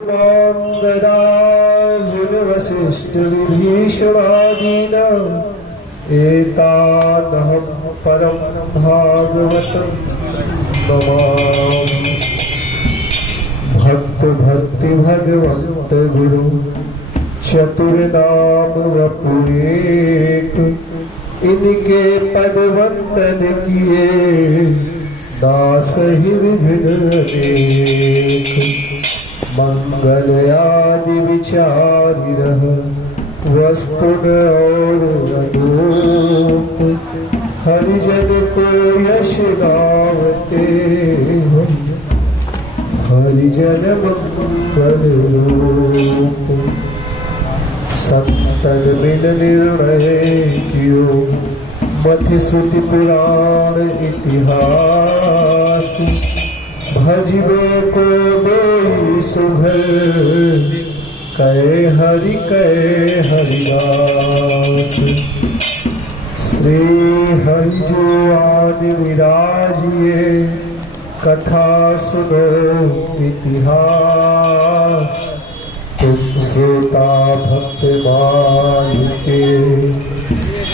वसिष्ठविभीषणादीनां एतानहं परं भागवतं नमामि। भक्त भक्ति भगवंत गुरु चतुर्नाम वपुरेक, इनके पद वंदन किए दास ही विघ्न देख। मंगल आदि विचारि रह वस्तुन और अनूप, हरिजन को यश गावते हो हरिजन मंगल रूप। संतन बिन निर्णय कियो मति श्रुति पुराण इतिहास, भजबे को दे सुघर कै हरिदास। श्री हरि जो आदि विराजिए कथा सुनो इतिहास, तुम श्रोता भक्त मान के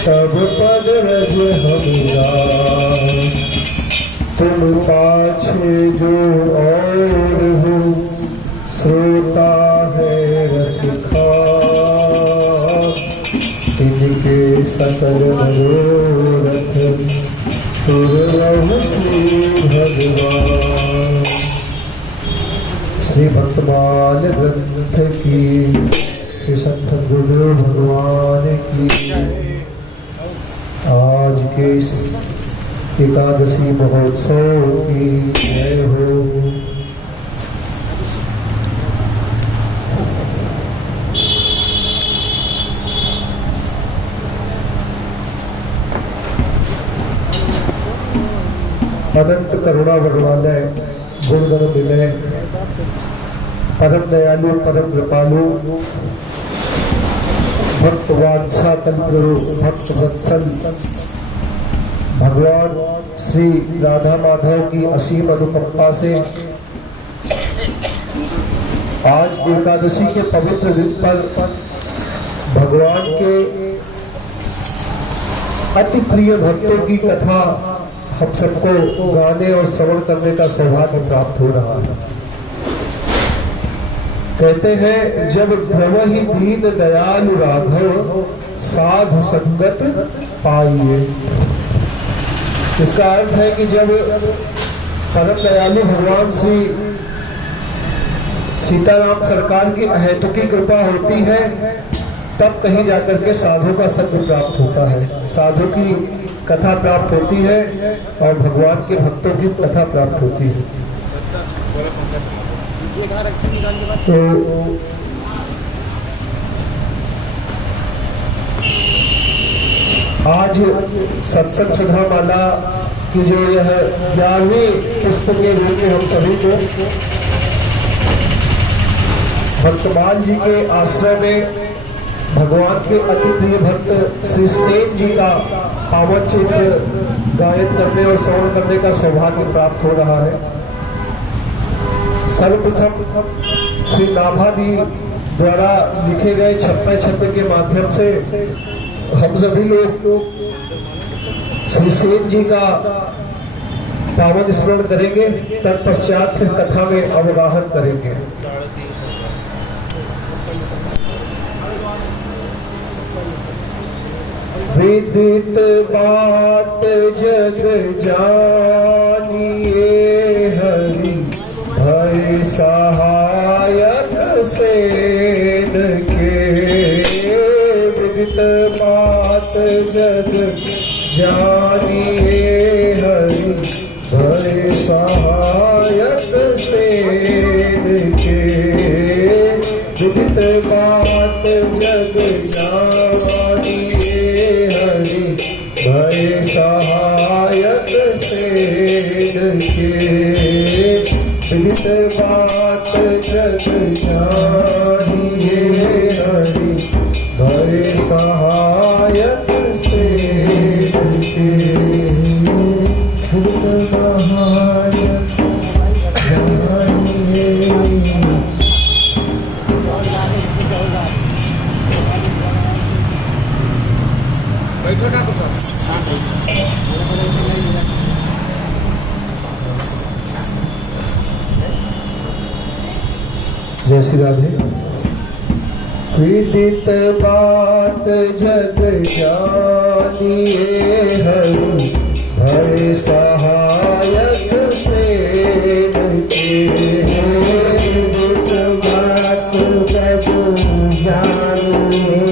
तब पद रज हम दास। तुम पाछे जो और हो श्रोता है रस खास, इनके सकल मनोरथ तुरहु श्री भगवान। श्री भक्तमाल ग्रंथ की श्री संत गुरु भगवान की आज के इस एकादशी महोत्सव की जय हो। अनंत करुणा वर्णवालय गुणगण विनय परम दयालु परम कृपालु भक्त वांछा तंत्र भक्त वत्सल भगवान श्री राधा माधव की असीम अनुकंपा से आज एकादशी के पवित्र दिन पर भगवान के अति प्रिय भक्तों की कथा हम सबको गाने और श्रवण करने का सौभाग्य प्राप्त हो रहा है। कहते हैं जब ध्रुव ही दीन दयालु राघव, साधु संगत पाइए। इसका अर्थ है कि जब परम दयालु भगवान श्री सीताराम सरकार की अहेतुकी कृपा होती है, तब कहीं जाकर के साधु का संग प्राप्त होता है, साधु की कथा प्राप्त होती है और भगवान के भक्तों की कथा प्राप्त होती है। तो आज सत्संग सुधा माला की जो यह 11वीं पुष्प के रूप में हम सभी को भक्तमाल जी के आश्रय में भगवान के अति प्रिय भक्त श्री सेन जी का पावन चित्र गायन करने और श्रवण करने का सौभाग्य प्राप्त हो रहा है। सर्वप्रथम श्री नाभादी द्वारा लिखे गए छप्पे छप्पे के माध्यम से हम सभी लोग श्री सेन जी का पावन स्मरण करेंगे, तत्पश्चात फिर कथा में अवगाहन करेंगे। विदित बात जग जानिए, हरि भय सहायक सेन के। विदित बात जग जानिए, हरि भय सहायक सेन के। विदित बात जग जानिए, भय सहायक सेन के। विदित बात जग जानिए, हरि भय सहायक सेन के। विदित सहायक जानिए, जय श्री राधे। विदित बात जग जानिए, हरि भय सहायक सेन के। विदित बात जग जानिए,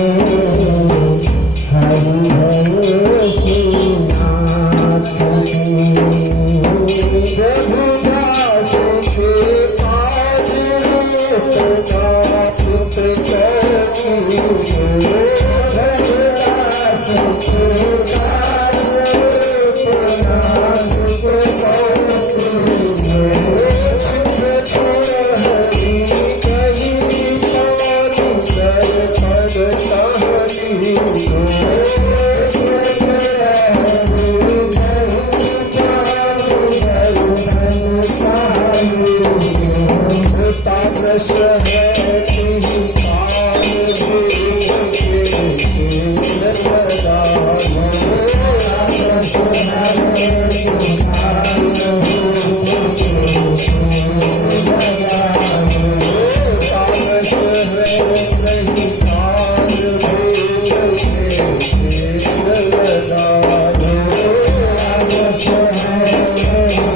हरि भय सुनाथ के। रघुदास के काज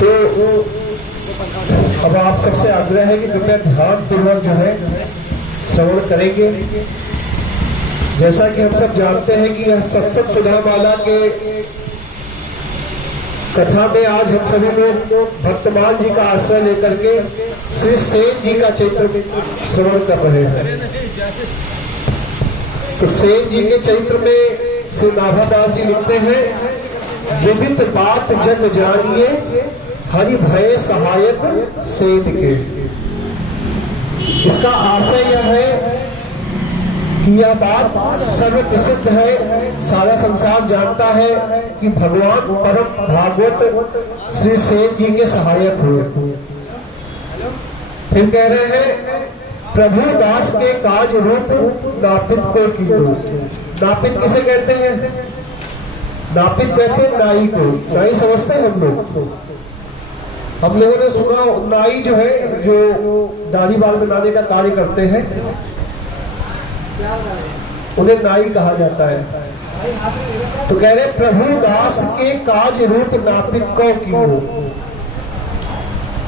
तो अब आप सबसे आग्रह है कि कृपया ध्यानपूर्वक जो है श्रवण करेंगे। जैसा कि हम सब जानते हैं कि यह सत्संग सुधा माला के कथा में आज हम सभी लोग भक्तमान जी का आश्रय लेकर के श्री सेन जी का चरित्र श्रवण कर रहे हैं। तो सेन जी के चरित्र में श्री नाभादास जी लिखते हैं, विदित बात जग जानिए, हरि भय सहायक सेन के। इसका आशय यह है कि यह बात सर्व प्रसिद्ध है, सारा संसार जानता है कि भगवान परम भागवत श्री सेन जी के सहायक हुए। फिर कह रहे हैं, प्रभु दास के काज रूप नापित को कीनो। नापित किसे कहते हैं? नापित कहते हैं नाई को। नाई समझते हैं हम लोग? हम लोगों ने सुना नाई जो है, जो दाढ़ी बाल बनाने का कार्य करते हैं, उन्हें नाई कहा जाता है। तो कह रहे प्रभु दास के काज रूप नापित को कीनो।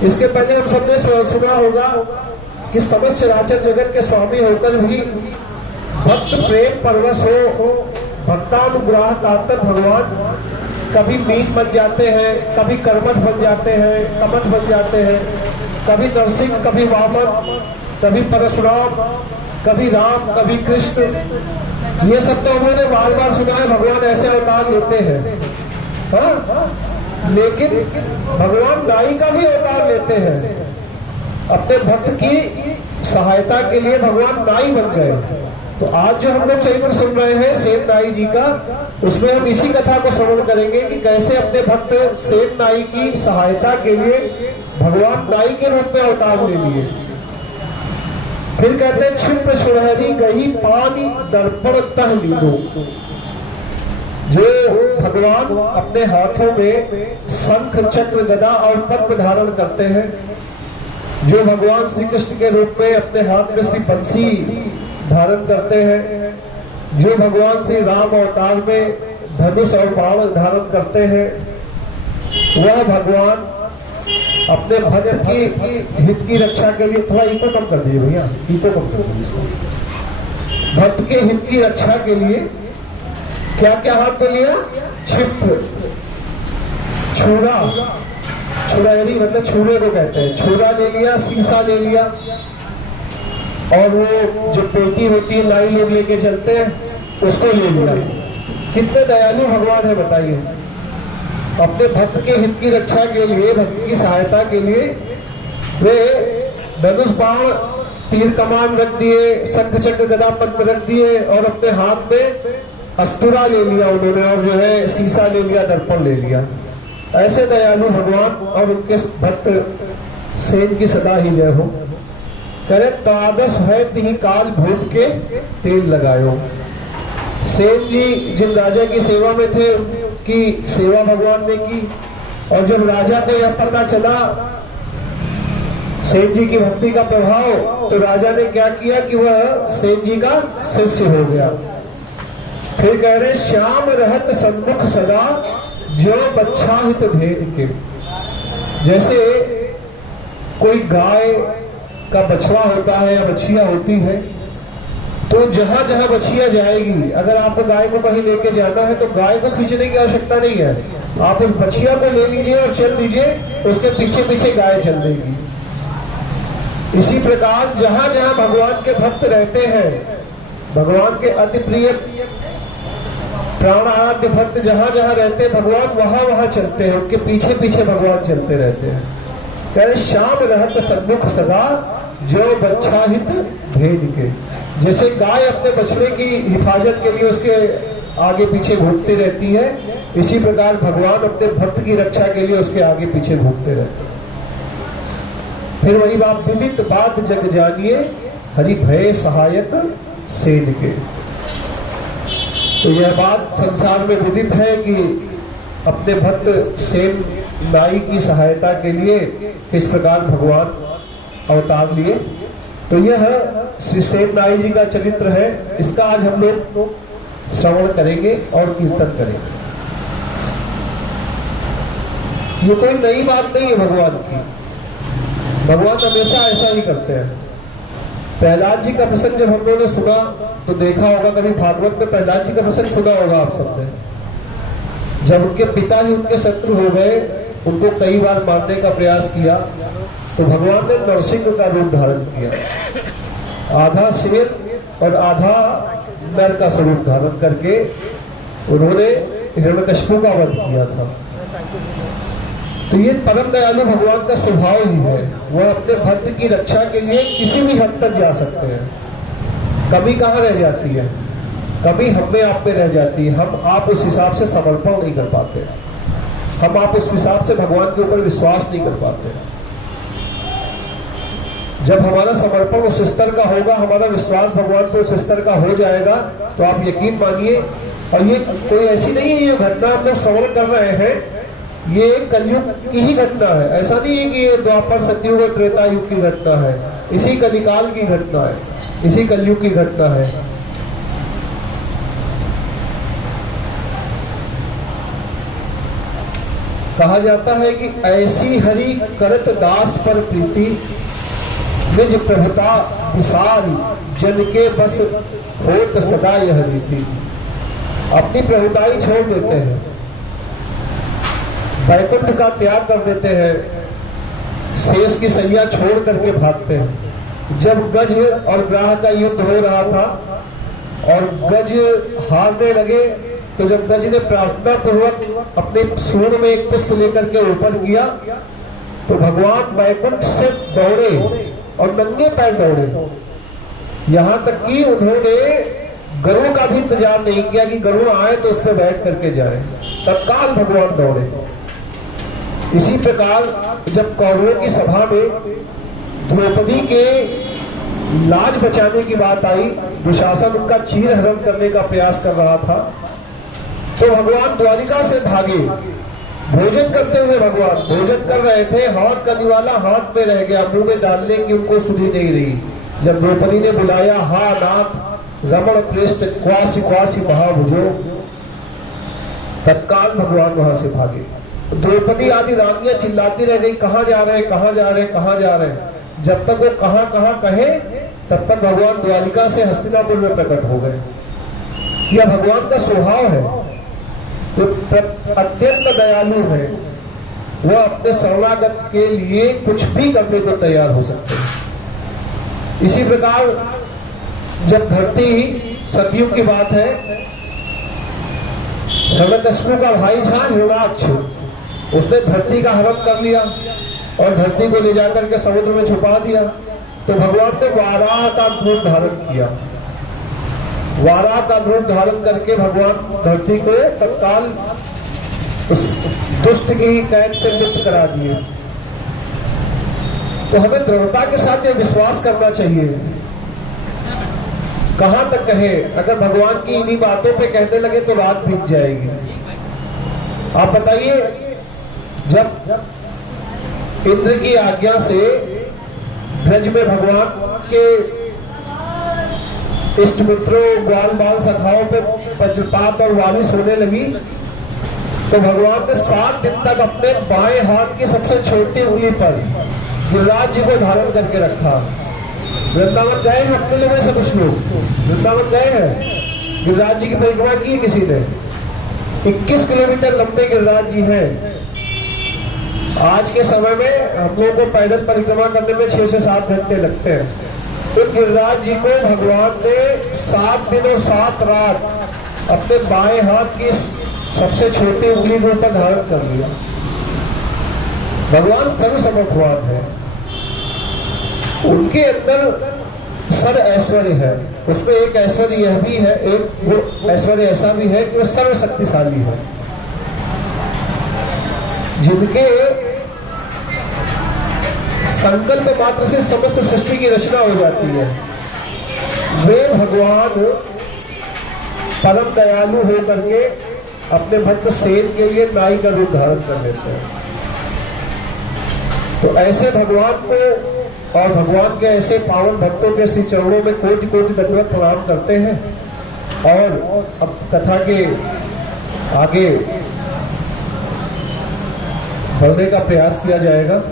इसके पहले हम सबने सुना होगा कि समस्त चराचर जगत के स्वामी होकर भी भक्त प्रेम परवश हो, भक्तानुग्रह कातर भगवान कभी मीत बन जाते हैं, कभी कर्मठ बन जाते हैं, कमठ बन जाते हैं, कभी नरसिंह, कभी वामन, कभी परशुराम, कभी राम, कभी कृष्ण। ये सब तो उन्होंने बार बार सुना है, भगवान ऐसे अवतार लेते हैं। हाँ? लेकिन भगवान नाई का भी अवतार लेते हैं। अपने भक्त की सहायता के लिए भगवान नाई बन गए। तो आज जो हम लोग चरित्र सुन रहे हैं सेन नाई जी का, उसमें हम इसी कथा को श्रवण करेंगे कि कैसे अपने भक्त सेन नाई की सहायता के लिए भगवान नाई के रूप में अवतार ले लिए। फिर कहते हैं क्षिप्र सुनहरी गई पानी दर्पण तह लीनो। जो भगवान अपने हाथों में शंख चक्र गदा और पद्म धारण करते हैं, जो भगवान श्री कृष्ण के रूप में अपने हाथ में श्री बंसी धारण करते हैं, जो भगवान श्री राम अवतार में धनुष और बाण धारण करते हैं, वह भगवान अपने भक्त की हित की रक्षा के लिए, थोड़ा इको कम कर दीजिए भैया, इको कम कर दीजिए इसको। भक्त के हित की रक्षा के लिए क्या क्या हाथ में लिया? क्षिप्र, छुरा, छुरहरी मतलब छुरे को कहते हैं, छुरा ले लिया, शीशा ले लिया, और वो जो पेटी होती है लाई लोग लेके चलते हैं उसको ले लिया। कितने दयालु भगवान है बताइए। अपने भक्त के हित की रक्षा के लिए, भक्त की सहायता के लिए वे धनुष बाण तीर कमान रख दिए, शंख चक्र गदा पद्म रख दिए, और अपने हाथ में अस्तुरा ले लिया उन्होंने, और जो है शीशा ले लिया, दर्पण ले लिया। ऐसे दयालु भगवान और उनके भक्त सेन की सदा ही जय हो। करे तादस है ती काल भूत के तेल लगायो। सेन जी जिन राजा की सेवा में थे उनकी सेवा भगवान ने की, और जब राजा को यह पता चला सेन जी की भक्ति का प्रभाव, तो राजा ने क्या किया कि वह सेन जी का शिष्य हो गया। फिर कह रहे श्याम रहत सन्मुख सदा जो बच्छा हित भेद के। जैसे कोई गाय का बछड़ा होता है या बछिया होती है, तो जहां जहां बछिया जाएगी, अगर आपको गाय को कहीं लेके जाना है तो गाय को खींचने की आवश्यकता नहीं है, आप उस बछिया को ले लीजिए और चल दीजिए, उसके पीछे पीछे गाय चल देगी। इसी प्रकार जहां जहां भगवान के भक्त रहते हैं, भगवान के अति प्रिय प्राण आराध्य भक्त जहां जहां रहते हैं, भगवान वहां वहां चलते हैं, उनके पीछे पीछे भगवान चलते रहते हैं। कह रहे श्याम रहत सन्मुख सदा जो बच्छा हित भेद के। जैसे गाय अपने बछड़े की हिफाजत के लिए उसके आगे पीछे घूमती रहती है, इसी प्रकार भगवान अपने भक्त की रक्षा के लिए उसके आगे पीछे घूमते रहते हैं। फिर वही बात, विदित बात जग जानिए हरि भय सहायक सेन के। तो यह बात संसार में विदित है कि अपने भक्त सेन नाई की सहायता के लिए किस प्रकार भगवान अवतार लिए। तो यह श्री सेन नाई जी का चरित्र है, इसका आज हम लोग श्रवण करेंगे और कीर्तन करेंगे। ये कोई नई बात नहीं है भगवान की, भगवान हमेशा ऐसा ही करते हैं। प्रहलाद जी का प्रसंग जब हम लोगों ने सुना तो देखा होगा, कभी भागवत में प्रहलाद जी का प्रसंग सुना होगा आप सबने। जब उनके पिता ही उनके शत्रु हो गए, उनको कई बार मारने का प्रयास किया, तो भगवान ने नरसिंह का रूप धारण किया, आधा शेर और आधा नर का स्वरूप धारण करके उन्होंने हिरण्यकशिपु का वध किया था। तो ये परम दयालु भगवान का स्वभाव ही है, वह अपने भक्त की रक्षा के लिए किसी भी हद तक जा सकते हैं। कमी कहाँ रह जाती है? कमी हम में आप में रह जाती है। हम आप उस हिसाब से समर्पण नहीं कर पाते, हम आप उस हिसाब से भगवान के ऊपर विश्वास नहीं कर पाते। जब हमारा समर्पण उस स्तर का होगा, हमारा विश्वास भगवान पर उस स्तर का हो जाएगा, तो आप यकीन मानिए, और ये कोई ऐसी नहीं है, ये घटना हम लोग श्रवण कर रहे हैं, ये कलयुग की ही घटना है। ऐसा नहीं है कि ये द्वापर सतयुग और त्रेता युग की घटना है, इसी कलिकाल की घटना है, इसी कलयुग की घटना है। कहा जाता है कि ऐसी हरि करत दास पर प्रीति, निज प्रभुता विशाल जन के बस होत सदा यह रीति। अपनी प्रभुताई छोड़ देते हैं, वैकुंठ का त्याग कर देते हैं, शेष की सैया छोड़ करके भागते हैं। जब गज और ग्राह का युद्ध हो रहा था और गज हारने लगे, तो जब गज ने प्रार्थना पूर्वक अपने सूंड में एक पुष्प लेकर के ऊपर किया, तो भगवान वैकुंठ से दौड़े और नंगे पैर दौड़े, यहां तक कि उन्होंने गरुड़ का भी इंतजार नहीं किया कि गरुड़ आए तो उस पर बैठ करके जाए, तत्काल भगवान दौड़े। इसी प्रकार जब कौरवों की सभा में द्रौपदी के लाज बचाने की बात आई, दुशासन उनका चीर हरण करने का प्रयास कर रहा था, तो भगवान द्वारिका से भागे। भोजन करते हुए भगवान भोजन कर रहे थे, हाथ का निवाला हाथ में रह गया, मुंह में डालने की उनको सुधी नहीं रही। जब द्रौपदी ने बुलाया, हा नाथ रमण पृष्ठ क्वासी क्वासी महाभुजो, तत्काल भगवान वहां से भागे। द्रौपदी आदि रानियां चिल्लाती रह गई, कहां जा रहे, कहां जा रहे, कहां जा रहे। जब तक वो कहां कहां कहे, तब तक भगवान द्वारिका से हस्तिनापुर में प्रकट हो गए। यह भगवान का स्वभाव है, वो अत्यंत दयालु है। वह अपने शरणागत के लिए कुछ भी करने को तैयार हो सकते हैं। इसी प्रकार जब धरती सतयुग की बात है, हिरण्यकश्यप का भाई था हिरण्याक्ष, उसने धरती का हरण कर लिया और धरती को ले जाकर के समुद्र में छुपा दिया। तो भगवान ने वाराह का रूप धारण किया। वाराह का रूप धारण करके भगवान धरती को तत्काल उस दुष्ट की कैद से मुक्त करा दिए। तो हमें दृढ़ता के साथ ये विश्वास करना चाहिए। कहां तक कहे, अगर भगवान की इन्हीं बातों पे कहने लगे तो रात बीत जाएगी। आप बताइए, जब इंद्र की आज्ञा से ब्रज में भगवान के इष्ट मित्रों ग्वाल बाल सखाओं पे वज्रपात और बारिश होने लगी, तो भगवान ने 7 दिन तक अपने बाएं हाथ की सबसे छोटी उंगली पर गिरिराज जी को धारण करके रखा। वृंदावन गए हैं अपने लोगों से, कुछ लोग वृंदावन गए हैं, गिरिराज जी की परिक्रमा की किसी ने। 21 किलोमीटर लंबे गिरिराज जी हैं। आज के समय में हम लोगों को पैदल परिक्रमा करने में 6 से 7 घंटे लगते हैं। तो गिरिराज जी को भगवान ने 7 दिन और 7 रात अपने बाएं हाथ की सबसे छोटी उंगली के ऊपर धारण कर लिया। भगवान सर्वसमर्थवान है, उनके अंदर सर्व ऐश्वर्य है। उसमें एक ऐश्वर्य यह भी है, एक ऐश्वर्य ऐसा भी है कि वह सर्वशक्तिशाली है। जिनके संकल्प मात्र से समस्त सृष्टि की रचना हो जाती है, वे भगवान परम दयालु हो करके अपने भक्त सेन के लिए नाई का रूप धारण कर लेते हैं। तो ऐसे भगवान को और भगवान के ऐसे पावन भक्तों के श्री चरणों में कोटि कोटि दंडवत प्रणाम करते हैं। और अब कथा के आगे बढ़ने का प्रयास किया जाएगा।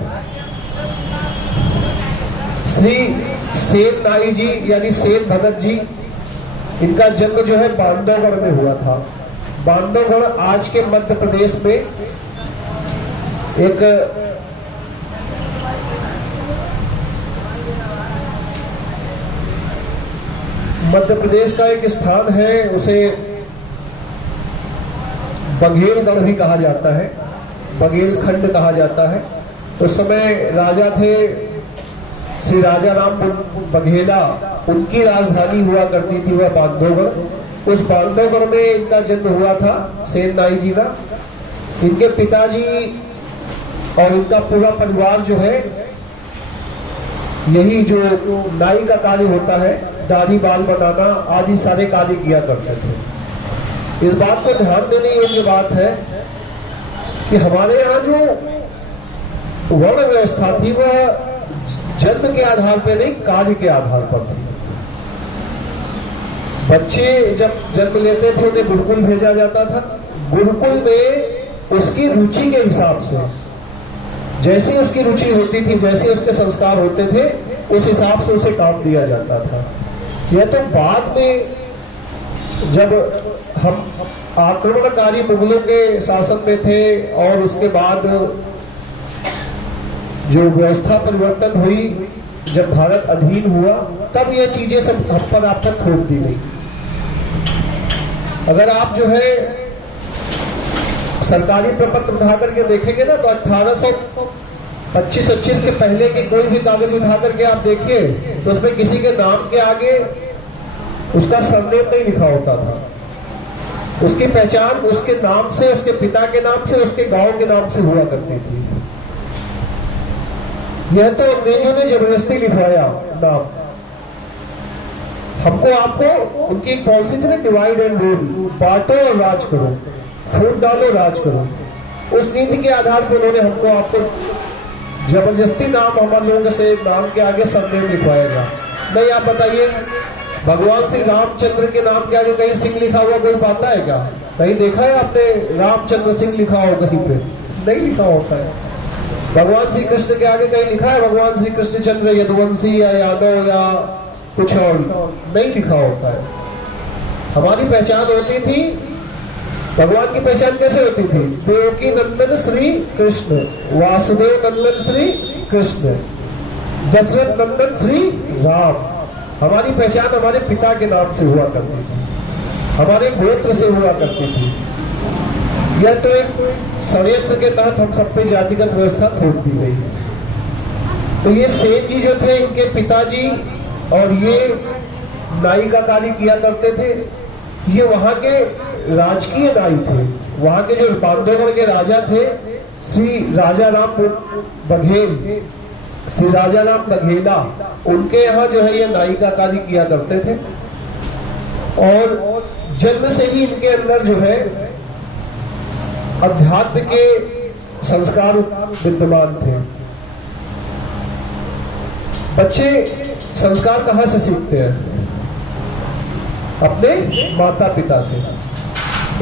श्री सेन नाई जी यानी सेन भगत जी, इनका जन्म जो है बांधवगढ़ में हुआ था। बांधवगढ़ आज के मध्य प्रदेश में एक मध्य प्रदेश का एक स्थान है, उसे बघेलगढ़ भी कहा जाता है, बघेलखंड कहा जाता है। उस समय राजा थे श्री राजा राम बघेला, उनकी राजधानी हुआ करती थी वह बांधवगढ़। उस बांधवगढ़ में इनका जन्म हुआ था सेन नाई जी का। इनके पिताजी और इनका पूरा परिवार जो है, यही जो नाई का कार्य होता है, दाढ़ी बाल बनाना आदि सारे कार्य किया करते थे। इस बात को ध्यान देने योग्य बात है कि हमारे यहाँ जो वर्ण व्यवस्था थी वह जन्म के आधार पर नहीं, कार्य के आधार पर थी। बच्चे जब जन्म लेते थे उन्हें गुरुकुल भेजा जाता था। गुरुकुल में उसकी रुचि के हिसाब से, जैसी उसकी रुचि होती थी, जैसे उसके संस्कार होते थे, उस हिसाब से उसे काम दिया जाता था। यह तो बाद में जब हम आक्रमणकारी मुगलों के शासन में थे और उसके बाद जो व्यवस्था परिवर्तन हुई, जब भारत अधीन हुआ, तब ये चीजें सब हम पर आप तक थोप दी गई। अगर आप जो है सरकारी प्रपत्र उठा करके देखेंगे ना, तो 1825-26 के पहले के कोई भी कागज उठा करके आप देखिए, तो उसमें किसी के नाम के आगे उसका सरनेम नहीं लिखा होता था। उसकी पहचान उसके नाम से, उसके पिता के नाम से, उसके गांव के नाम से हुआ करती थी। यह तो अंग्रेजों ने जबरदस्ती लिखवाया नाम, हमको आपको उनकी एक पॉलिसी थी ना, डिवाइड एंड रूल, बांटो और राज करो, फूट डालो राज करो। उस नीति के आधार पर उन्होंने हमको आपको जबरदस्ती नाम हमारे लोगों से नाम के आगे सरनेम लिखवाएगा। नहीं, आप बताइए, भगवान श्री रामचंद्र के नाम के आगे कहीं सिंह लिखा हुआ कोई पाता है क्या? कहीं देखा है आपने रामचंद्र सिंह लिखा हो कहीं पे? नहीं लिखा होता है। भगवान श्री कृष्ण के आगे कहीं लिखा है भगवान श्री कृष्ण चंद्र यदुवंशी या यादव या कुछ और? नहीं लिखा होता है। हमारी पहचान होती थी, भगवान की पहचान कैसे होती थी? देवकी नंदन श्री कृष्ण, वासुदेव नंदन श्री कृष्ण, दशरथ नंदन श्री राम। हमारी पहचान हमारे पिता के नाम से हुआ करती थी, हमारे गोत्र से हुआ करती थी। यह तो एक षड्यंत्र के तहत हम सब पे जातिगत व्यवस्था थोप दी गई है। तो ये सेठ जी जो थे, इनके पिताजी, और ये नाई का कार्य किया करते थे। ये वहां के राजकीय नाई थे। वहां के जो बांधवगढ़ के राजा थे, श्री राजा राम बघेल, श्री राजा राम बघेला, उनके यहाँ जो है ये नाई का कार्य किया करते थे। और जन्म से ही इनके अंदर जो है अध्यात्म के संस्कार विद्यमान थे। बच्चे संस्कार कहाँ से सीखते हैं? अपने माता पिता से।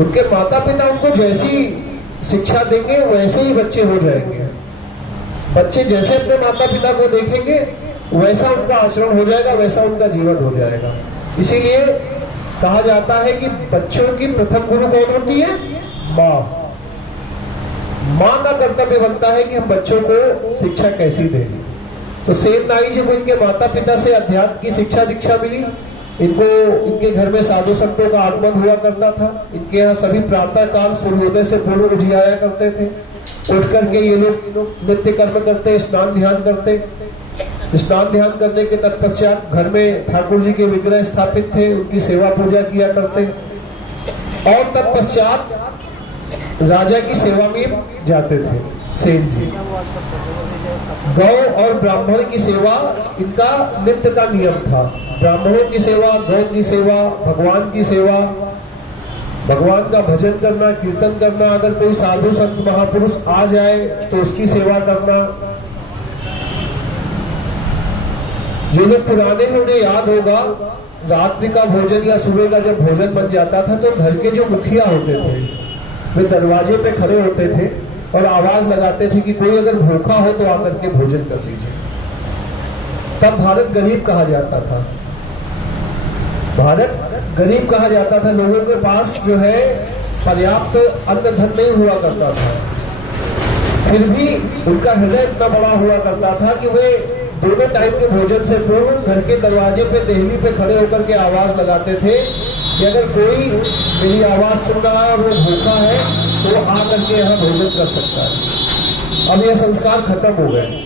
उनके माता पिता उनको जैसी शिक्षा देंगे वैसे ही बच्चे हो जाएंगे। बच्चे जैसे अपने माता पिता को देखेंगे वैसा उनका आचरण हो जाएगा, वैसा उनका जीवन हो जाएगा। इसीलिए कहा जाता है कि बच्चों की प्रथम गुरु कौन होती है? माँ। माँ का कर्तव्य बनता है कि हम बच्चों को शिक्षा कैसी दें। तो सेठ नाई जी को इनके माता पिता से अध्यात्म की शिक्षा दीक्षा मिली। इनको इनके घर में साधु संतों का आगमन हुआ करता था। इनके यहाँ सभी प्रातः काल सूर्योदय से पूर्व उठ जाया करते थे। उठ करके ये लोग नित्य कर्म करते, स्नान ध्यान करते। स्नान ध्यान करने के तत्पश्चात घर में ठाकुर जी के विग्रह स्थापित थे, उनकी सेवा पूजा किया करते और तत्पश्चात राजा की सेवा में जाते थे। सेठ जी गौ और ब्राह्मण की सेवा इनका नित्य का नियम था। ब्राह्मणों की सेवा, गौ की सेवा, भगवान की सेवा, भगवान का भजन करना, कीर्तन करना। अगर कोई साधु संत महापुरुष आ जाए तो उसकी सेवा करना। जो लोग पुराने हैं उन्हें याद होगा, रात्रि का भोजन या सुबह का जब भोजन बन जाता था तो घर के जो मुखिया होते थे वे दरवाजे पे खड़े होते थे और आवाज लगाते थे कि कोई अगर भूखा हो तो आकर के भोजन कर लीजिए। तब भारत गरीब कहा जाता था। भारत गरीब कहा जाता था। लोगों के पास जो है पर्याप्त अन्न धन नहीं हुआ करता था, फिर भी उनका हृदय इतना बड़ा हुआ करता था कि वे दोनों टाइम के भोजन से पूर्व घर के दरवाजे पे, देहली पे खड़े होकर के आवाज लगाते थे कि अगर कोई मेरी आवाज सुन रहा है और वो भूखा है तो वो आ करके यहाँ भोजन कर सकता है। अब ये संस्कार खत्म हो गए।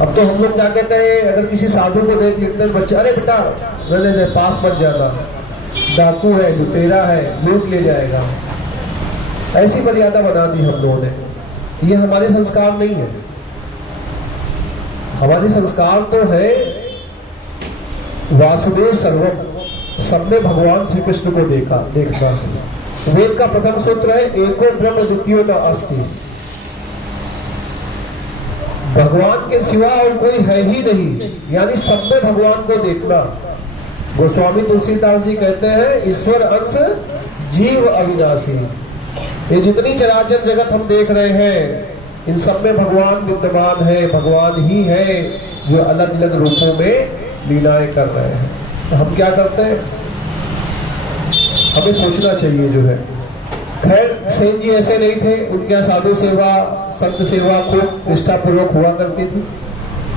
अब तो हम लोग क्या कहते हैं, अगर किसी साधु को देख लेते हैं बच्चे, अरे बेटा रहने पास मत जाना, डाकू है, लुटेरा है, लूट ले जाएगा। ऐसी मर्यादा बना दी हम लोगों ने। ये हमारे संस्कार नहीं है। हमारे संस्कार तो है वासुदेव सर्वम, सब में भगवान श्री कृष्ण को देखना। वेद का प्रथम सूत्र है एको ब्रह्म द्वितीयोता अस्ति। भगवान के सिवा और कोई है ही नहीं, यानी सब में भगवान को देखना। गोस्वामी तुलसीदास जी कहते हैं ईश्वर अंश जीव अविनाशी। ये जितनी चराचर जगत हम देख रहे हैं इन सब में भगवान विद्यमान है। भगवान ही है जो अलग अलग रूपों में लीलाएं कर रहे हैं। तो हम क्या करते हैं, हमें सोचना चाहिए जो है। खैर सेठ जी ऐसे नहीं थे, उनके यहाँ साधु सेवा, संत सेवा खूब निष्ठापूर्वक हुआ करती थी।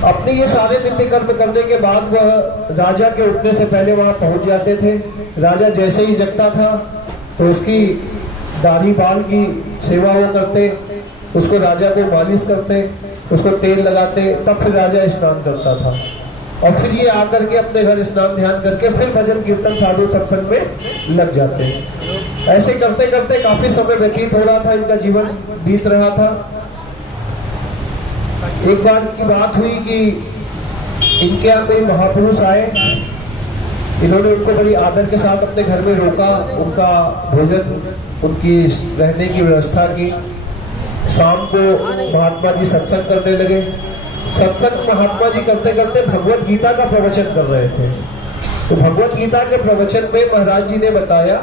अपने ये सारे नित्य कर्म करने के बाद वह राजा के उठने से पहले वहां पहुंच जाते थे। राजा जैसे ही जगता था तो उसकी दाढ़ी बाल की सेवा वो करते, उसको राजा को मालिश करते, उसको तेल लगाते, तब फिर राजा स्नान करता था। और फिर ये आकर के अपने घर स्नान ध्यान करके फिर भजन कीर्तन साधु सत्संग में लग जाते हैं। ऐसे करते करते काफी समय व्यतीत हो रहा था, इनका जीवन बीत रहा था। एक बार की बात हुई कि इनके यहाँ कोई महापुरुष आए इन्होंने उनको बड़ी आदर के साथ अपने घर में रोका, उनका भोजन, उनकी रहने की व्यवस्था की। शाम को महात्मा जी सत्संग करने लगे। सत्संग महात्मा जी करते करते भगवत गीता का प्रवचन कर रहे थे। तो भगवत गीता के प्रवचन में महाराज जी ने बताया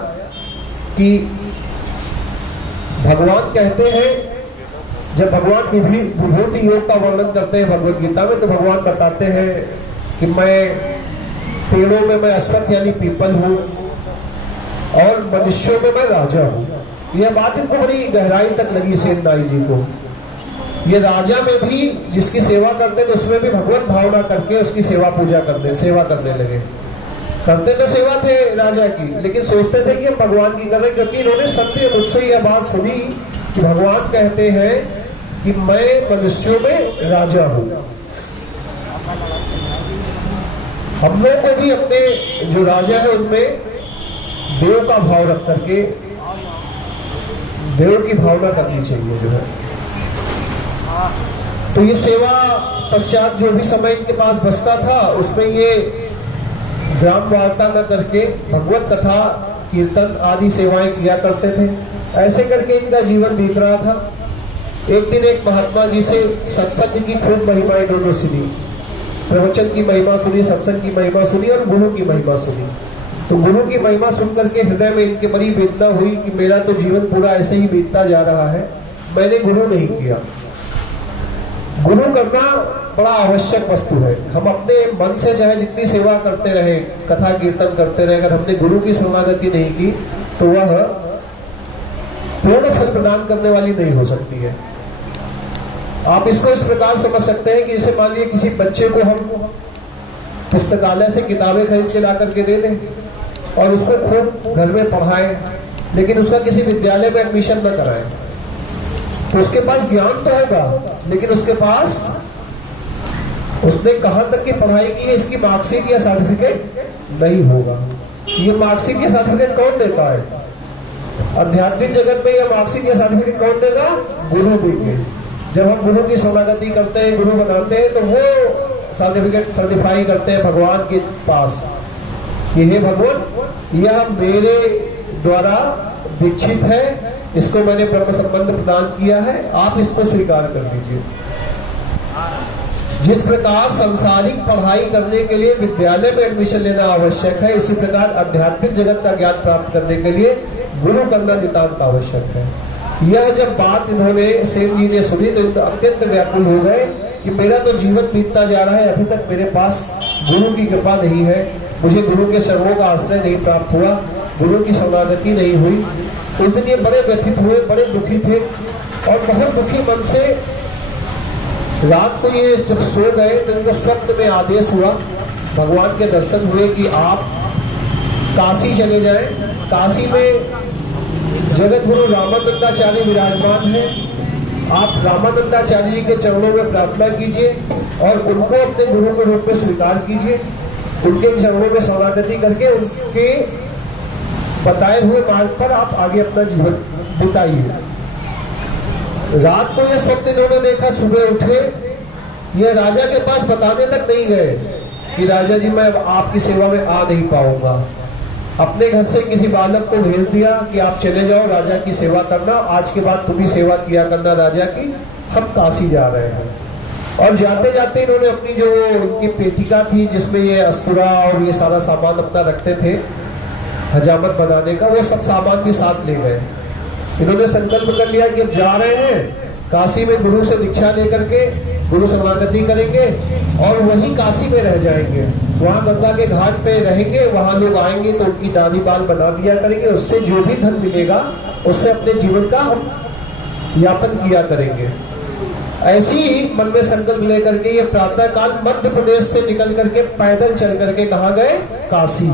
कि भगवान कहते हैं, जब भगवान विभूति योग का वर्णन करते हैं भगवत गीता में, तो भगवान बताते हैं कि मैं पेड़ों में मैं अश्वत्थ यानी पीपल हूं और मनुष्यों में मैं राजा हूं। यह बात इनको बड़ी गहराई तक लगी सेननाई जी को। ये राजा में भी जिसकी सेवा करते थे उसमें भी भगवत भावना करके उसकी सेवा करने लगे। करते तो सेवा थे राजा की, लेकिन सोचते थे कि हम भगवान की कर रहे हैं, क्योंकि इन्होंने सत्य मुझसे यह बात सुनी कि भगवान कहते हैं कि मैं मनुष्यों में राजा हूं। हम लोग को भी अपने जो राजा है उनमें देव का भाव रख करके देव की भावना करनी चाहिए जो है। तो ये सेवा पश्चात जो भी समय इनके पास बचता था उसमें ये ग्राम वार्ता न करके भगवत कथा, कीर्तन आदि सेवाएं किया करते थे। ऐसे करके इनका जीवन बीत रहा था। एक दिन एक महात्मा जी से सत्संग की खूब महिमा इन्होंने सुनी, प्रवचन की महिमा सुनी, सत्संग की महिमा सुनी और गुरु की महिमा सुनी। तो गुरु की महिमा सुन करके हृदय में इनके बड़ी वेदना हुई कि मेरा तो जीवन पूरा ऐसे ही बीतता जा रहा है, मैंने गुरु नहीं किया। गुरु करना बड़ा आवश्यक वस्तु है। हम अपने मन से चाहे जितनी सेवा करते रहे, कथा कीर्तन करते रहे, अगर हमने गुरु की शरणागति नहीं की तो वह पूर्ण फल प्रदान करने वाली नहीं हो सकती है। आप इसको इस प्रकार समझ सकते हैं कि जैसे मान लीजिए किसी बच्चे को हम पुस्तकालय से किताबें खरीद के ला करके दे दें और उसको खूब घर में पढ़ाएं, लेकिन उसका किसी विद्यालय में एडमिशन न कराएं, तो उसके पास ज्ञान तो होगा, लेकिन उसके पास उसने कहां तक की पढ़ाई की है इसकी मार्कशीट या सर्टिफिकेट नहीं होगा। ये मार्कशीट या सर्टिफिकेट कौन देता है? आध्यात्मिक जगत में यह मार्कशीट या सर्टिफिकेट कौन देगा? गुरु देंगे। जब हम गुरु की शरणागति करते हैं, गुरु बनाते हैं, तो वो सर्टिफिकेट सर्टिफाई करते हैं भगवान के पास कि हे भगवान, यह मेरे द्वारा दीक्षित है, इसको मैंने ब्रह्म संबंध प्रदान किया है, आप इसको स्वीकार कर लीजिए। जिस प्रकार सांसारिक पढ़ाई करने के लिए विद्यालय में एडमिशन लेना आवश्यक है, इसी प्रकार आध्यात्मिक जगत का ज्ञान प्राप्त करने के लिए गुरु करना नितांत आवश्यक है। यह जब बात इन्होंने सेन जी ने सुनी तो अत्यंत व्याकुल हो गए कि मेरा तो जीवन बीतता जा रहा है, अभी तक मेरे पास गुरु की कृपा नहीं है, मुझे गुरु के चरणों का आश्रय नहीं प्राप्त हुआ, गुरु की शरणागति नहीं हुई। उस दिन ये बड़े व्यथित हुए, बड़े दुखी थे और बहुत दुखी मन से रात को ये जब सो गए तो इनको स्वप्न में आदेश हुआ, भगवान के दर्शन हुए कि आप काशी चले जाएं। काशी में जगत गुरु रामानंदाचार्य विराजमान है, आप रामानंदाचार्य जी के चरणों में प्रार्थना कीजिए और उनको अपने गुरु के रूप में स्वीकार कीजिए। उनके चरणों में शरणागति करके उनके बताए हुए मार्ग पर आप आगे अपना जीवन बिताइए। रात को यह स्वप्न इन्होंने देखा, सुबह उठे, यह राजा के पास बताने तक नहीं गए कि राजा जी मैं आपकी सेवा में आ नहीं पाऊंगा। अपने घर से किसी बालक को भेज दिया कि आप चले जाओ राजा की सेवा करना, आज के बाद तुम ही सेवा किया करना राजा की, हम काशी जा रहे हैं। और जाते जाते इन्होंने अपनी जो उनकी पेटिका थी जिसमें ये अस्तुरा और ये सारा सामान अपना रखते थे हजामत बनाने का, वो सब सामान भी साथ ले गए। इन्होंने संकल्प कर लिया कि अब जा रहे हैं काशी में गुरु से दीक्षा लेकर के गुरु शरणागति करेंगे और वहीं काशी में रह जाएंगे, वहां गंगा के घाट पे रहेंगे, वहां लोग आएंगे तो उनकी दादी बाल बना दिया करेंगे, उससे जो भी धन मिलेगा उससे अपने जीवन का हम यापन किया करेंगे। ऐसी ही मन में संकल्प लेकर के ये प्रातः काल मध्य प्रदेश से निकल करके पैदल चल करके कहा गए? काशी,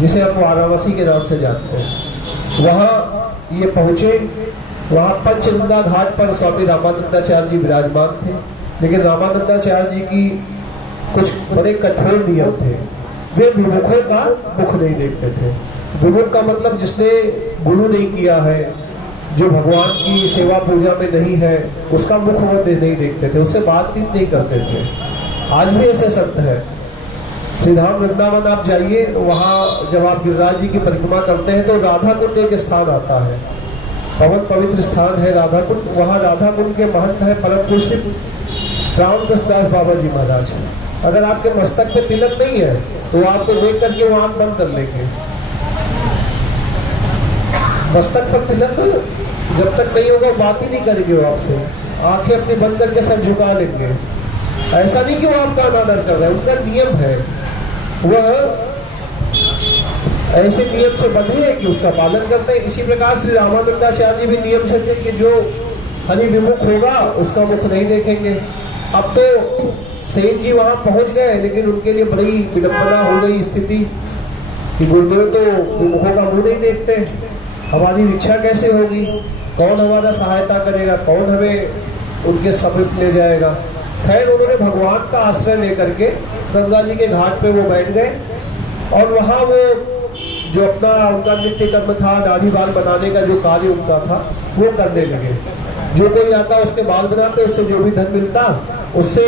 जिसे हम वाराणसी के नाम से जानते हैं। वहां ये पहुंचे, वहां पंचगंगा घाट पर स्वामी रामानंदाचार्य जी विराजमान थे, लेकिन रामानंदाचार्य जी की कुछ बड़े कठोर नियम थे। वे विमुखों का मुख नहीं देखते थे। विमुख का मतलब जिसने गुरु नहीं किया है, जो भगवान की सेवा पूजा में नहीं है, उसका मुख वो नहीं देखते थे, उससे बातचीत नहीं करते थे। आज भी ऐसे संत है, श्रीधाम वृंदावन आप जाइए, वहाँ जब आप गिरिराज जी की परिक्रमा करते हैं तो राधा कुंड एक स्थान आता है, पवन पवित्र स्थान है राधा कुंड। वहाँ राधा कुंड के महंत है परम पुष्य राम कृष्णदास बाबा जी महाराज। अगर आपके मस्तक पे तिलक नहीं है तो आपको देख करके वो आंख बंद कर लेंगे। मस्तक पर तिलक जब तक नहीं होगा बात ही नहीं करेंगे वो आपसे, आंखें अपनी बंद करके सर झुका लेंगे। ऐसा नहीं कि वो आपका अनादर कर रहे हैं, उनका नियम है, वह ऐसे नियम से बंधे हैं कि उसका पालन करते हैं। इसी प्रकार श्री रामानंदाचार्य जी भी नियम से थे कि जो हरि विमुख होगा उसका मुख नहीं देखेंगे। अब तो सेठ जी वहां पहुंच गए, लेकिन उनके लिए बड़ी विडंबना हो गई स्थिति कि गुरुदेव तो विमुखों का मुंह नहीं देखते, हमारी रक्षा कैसे होगी, कौन हमारा सहायता करेगा, कौन हमें उनके समीप ले जाएगा। खैर उन्होंने भगवान का आश्रय लेकर के गंगा जी के घाट पे वो बैठ गए और वहां वो जो अपना उनका नित्य कर्म था, दाढ़ी बाल बनाने का जो कार्य उनका था वो करने लगे। जो कोई आता उसके बाल बनाते, उससे जो भी धन मिलता उससे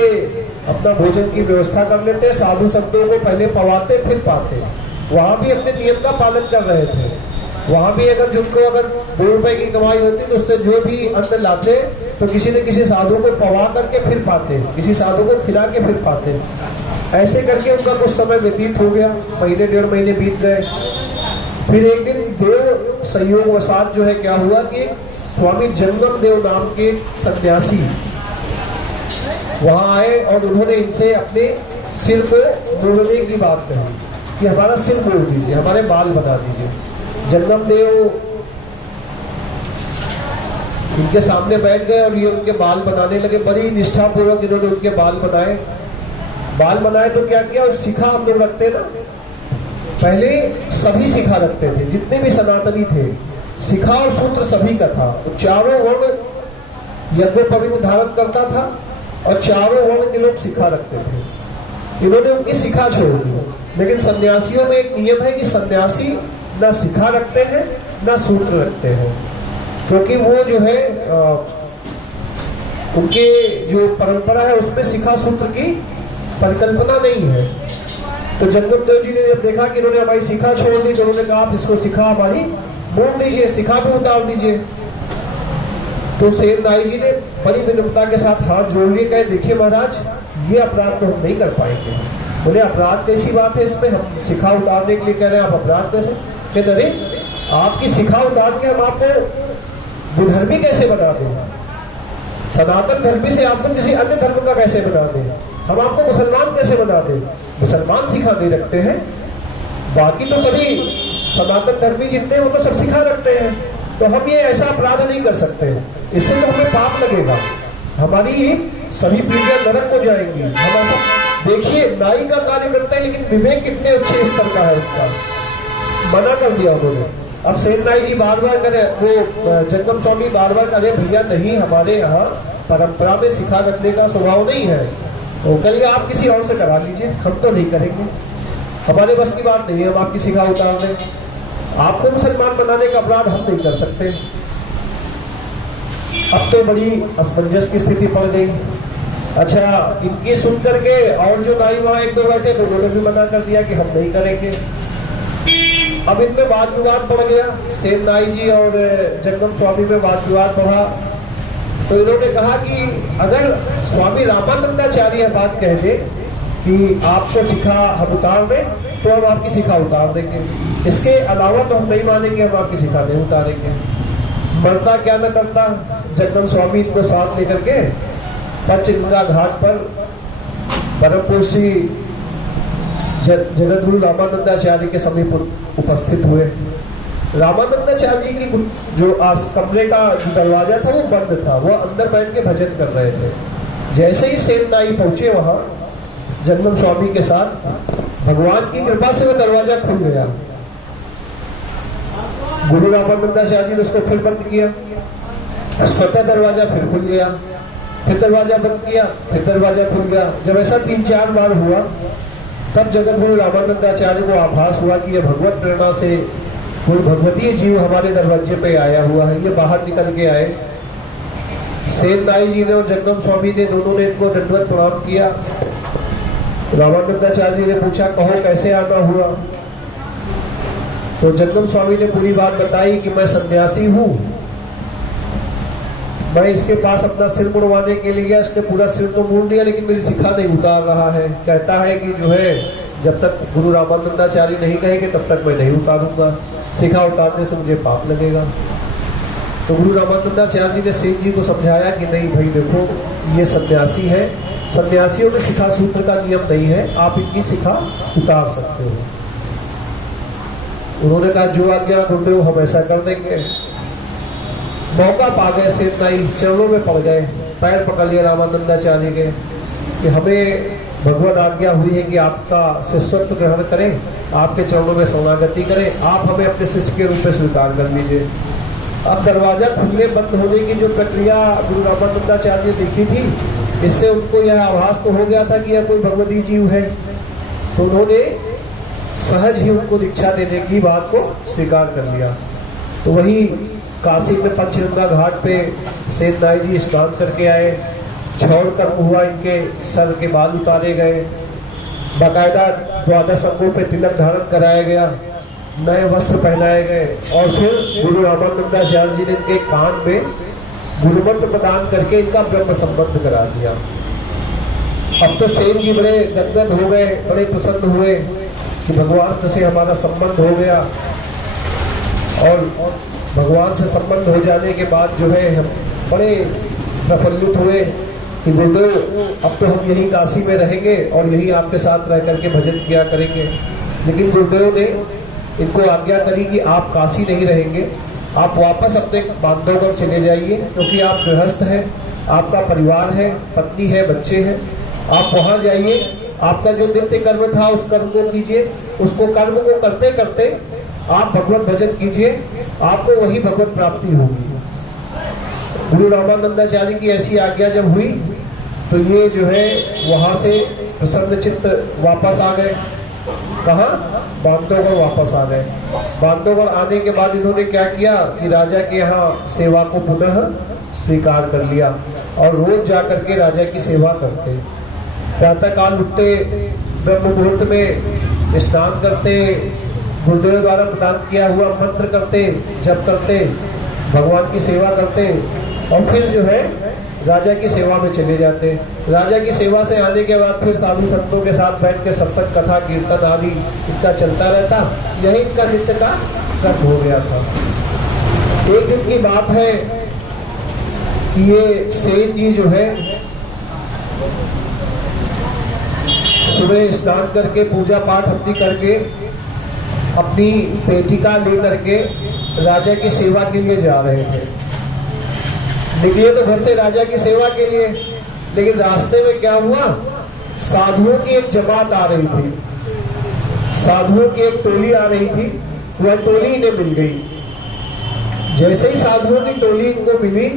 अपना भोजन की व्यवस्था कर लेते, साधु संतों को पहले पवाते फिर पाते। वहां भी अपने नियम का पालन कर रहे थे। वहां भी अगर जिनको अगर 2 रुपए की कमाई होती तो उससे जो भी अन्न लाते तो किसी न किसी साधु को पवा करके फिर पाते, किसी साधु को खिला के फिर पाते। ऐसे करके उनका कुछ समय व्यतीत हो गया, महीने 1.5 महीने बीत गए। फिर एक दिन देव संयोग वसात जो है क्या हुआ कि स्वामी जंगम देव नाम के सन्यासी वहां आए और उन्होंने इनसे अपने सिर को मोड़ने की बात कही कि हमारा सिर मोड़ दीजिए, हमारे बाल बना दीजिए। जंगम देव इनके सामने बैठ गए और ये उनके बाल बनाने लगे। बड़ी निष्ठापूर्वक इन्होंने उनके बाल बनाए। बाल बनाए तो क्या किया, और शिखा हम लोग रखते ना, पहले सभी शिखा रखते थे, जितने भी सनातनी थे, शिखा और सूत्र सभी का था। तो चारों वर्ण यज्ञोपवीत धारण करता था और चारों वर्ण के लोग शिखा रखते थे। इन्होंने उनकी शिखा छोड़ दी। लेकिन सन्यासियों में एक नियम है कि सन्यासी ना शिखा रखते हैं ना सूत्र रखते हैं, क्योंकि वो जो है उनके जो परंपरा है उसमें शिखा सूत्र की परिकल्पना नहीं है। तो जंगम देव जी ने जब देखा कि इन्होंने हमारी शिखा छोड़ दी तो उन्होंने कहा आप इसको शिखा हमारी मोड़ दीजिए, शिखा भी उतार दीजिए। तो सेन नाई जी ने बड़ी विनम्रता के साथ हाथ जोड़ लिए, कहे देखिए महाराज ये अपराध तो हम नहीं कर पाएंगे। बोले अपराध कैसी बात है इसमें, हम शिखा उतारने के लिए कह रहे हैं, आप अपराध कैसे? कहते अरे आपकी शिखा उतार के हम आपको विधर्मी कैसे बना दें, सनातन धर्मी से आपको किसी अन्य धर्म का कैसे बना दें, हम आपको मुसलमान कैसे बना दें? मुसलमान शिखा नहीं रखते हैं, बाकी तो सभी सनातन धर्मी जितने वो तो सब शिखा रखते हैं, तो हम ये ऐसा अपराध नहीं कर सकते हैं, इससे तो हमें पाप लगेगा, हमारी सभी पीढ़ियां नरक को जाएंगी। हम ऐसा देखिए नाई का कार्य करते हैं, लेकिन विवेक कितने अच्छे स्तर का है उनका, मना कर दिया उन्होंने। अब सेन नाई जी बार बार करे, वो जंगम स्वामी बार बार करे भैया नहीं, हमारे यहाँ परंपरा में शिखा रखने का स्वभाव नहीं है, तो कल आप किसी और से करा लीजिए, हम तो नहीं करेंगे, हमारे बस की बात नहीं है, हम आपकी शिखा उतार दें, आपको मुसलमान बनाने का अपराध हम नहीं कर सकते। अब तो बड़ी असमंजस की स्थिति पड़ गई। अच्छा इनकी सुन करके और जो नाई वहां 1-2 बैठे तो उन्होंने भी मना कर दिया कि हम नहीं करेंगे। अब इनमें वाद विवाद पड़ गया, सेन नाई जी और जंगम स्वामी में वाद विवाद बढ़ा। तो इन्होंने कहा कि अगर स्वामी रामानंदाचार्य बात कह दे कि आपको शिखा हम उतार दें तो हम आपकी शिखा उतार देंगे, इसके अलावा तो हम नहीं मानेंगे, हम आपकी शिखा नहीं उतारेंगे। मरता क्या न करता, जंगम स्वामी इनको साथ लेकर के पंचगंगा घाट पर परम पुरुषी जगतगुरु रामानंदाचार्य के समीप उपस्थित हुए। रामानंदाचार्य की जो कमरे का जो दरवाजा था वो बंद था, वो अंदर बैठ के भजन कर रहे थे। जैसे ही सेन नाई पहुंचे वहां जंगम स्वामी के साथ, भगवान की कृपा से वो दरवाजा खुल गया। गुरु रामानंदाचार्य ने उसको फिर बंद किया, स्वतः दरवाजा फिर खुल गया, फिर दरवाजा बंद किया, फिर दरवाजा खुल गया। जब ऐसा 3-4 बार हुआ तब जगत गुरु रामानंदाचार्य को आभास हुआ कि यह भगवत प्रेरणा से कोई भगवतीय जीव हमारे दरवाजे पे आया हुआ है। ये बाहर निकल के आए। सेन नाई जी ने और जंगम स्वामी ने दोनों ने इनको दंडवत प्रणाम किया। रामानंदाचार्य जी ने पूछा, कहो कैसे आना हुआ? तो जंगम स्वामी ने पूरी बात बताई कि मैं सन्यासी हूं, मैं इसके पास अपना सिर मुड़वाने के लिए गया, इसने पूरा सिर तो मोड़ दिया लेकिन मेरी शिखा नहीं उतार रहा है। कहता है कि जो है जब तक गुरु रामानंदाचार्य नहीं कहेंगे तब तक मैं नहीं उतारूंगा, शिखा उतारने से मुझे पाप लगेगा। तो गुरु रामानंदाचार्य जी ने सेठ जी को समझाया कि नहीं भाई देखो, ये सन्यासी है, सन्यासियों में शिखा सूत्र का नियम नहीं है, आप इनकी शिखा उतार सकते हो। उन्होंने कहा जो आज्ञा गुरुदेव हम ऐसा कर देंगे। मौका पा गए सेठ नाई, चरणों में पड़ गए, पैर पकड़ लिए रामानंदाचार्य के कि हमें भगवत आज्ञा हुई है कि आपका शिष्यत्व ग्रहण करें, आपके चरणों में शरणागति करें, आप हमें अपने शिष्य के रूप में स्वीकार कर लीजिए। अब दरवाजा खुलने बंद होने की जो प्रक्रिया गुरु रामानंदाचार्य ने देखी थी, इससे उनको यह आभास तो हो गया था कि यह कोई भगवती जीव है। तो उन्होंने सहज ही उनको दीक्षा देने की बात को स्वीकार कर लिया। तो वही काशी में पंचगंगा घाट पे सेठ नाई जी स्नान करके आए, छौड़ कर्म हुआ, इनके सर के बाल उतारे गए, बाकायदा द्वादश अंगों पे तिलक धारण कराया गया, नए वस्त्र पहनाए गए और फिर गुरु रामानंदाचार्य जी ने इनके कान में गुरुमंत्र प्रदान करके इनका ब्रह्म संबंध करा दिया। अब तो सेठ जी बड़े गदगद हो गए, बड़े प्रसन्न हुए कि भगवान से हमारा संबंध हो गया। और भगवान से संबंध हो जाने के बाद जो है हम बड़े प्रफुल्लित हुए कि गुरुदेव अब तो हम यही काशी में रहेंगे और यही आपके साथ रह करके भजन किया करेंगे। लेकिन गुरुदेव ने इनको आज्ञा करी कि आप काशी नहीं रहेंगे, आप वापस अपने बांधवगढ़ चले जाइए, क्योंकि आप गृहस्थ हैं, आपका परिवार है, पत्नी है, बच्चे हैं, आप वहां जाइए, आपका जो नित्य कर्म था उस कर्म को कीजिए, उसको कर्म को करते करते आप भगवत भजन कीजिए, आपको वही भगवत प्राप्ति होगी। गुरु रामानंदाचार्य की ऐसी आज्ञा जब हुई तो ये जो है वहां से प्रसन्न चित्त वापस आ गए। कहाँ? बांधवगढ़ वापस आ गए। बांधवगढ़ आने के बाद इन्होंने क्या किया कि राजा के यहाँ सेवा को पुनः स्वीकार कर लिया और रोज जाकर के राजा की सेवा करते। प्रातः काल उठते, ब्रह्म मुहूर्त में स्नान करते, गुरुदेव द्वारा प्रदान किया हुआ मंत्र करते, जप करते, भगवान की सेवा करते और फिर जो है राजा की सेवा में चले जाते। राजा की सेवा से आने के बाद फिर साधु संतों के साथ बैठ के सत्संग, कथा, कीर्तन आदि इनका चलता रहता। यही इनका नित्य का कर्म हो गया था। एक दिन की बात है कि ये सेठ जी जो है सुबह स्नान करके पूजा पाठ अपनी करके अपनी पेटिका लेकर के राजा की सेवा के लिए जा रहे थे। निकले तो घर से राजा की सेवा के लिए, लेकिन रास्ते में क्या हुआ, साधुओं की एक जमात आ रही थी, साधुओं की एक टोली आ रही थी, वह टोली इन्हें मिल गई। जैसे ही साधुओं की टोली इनको मिली,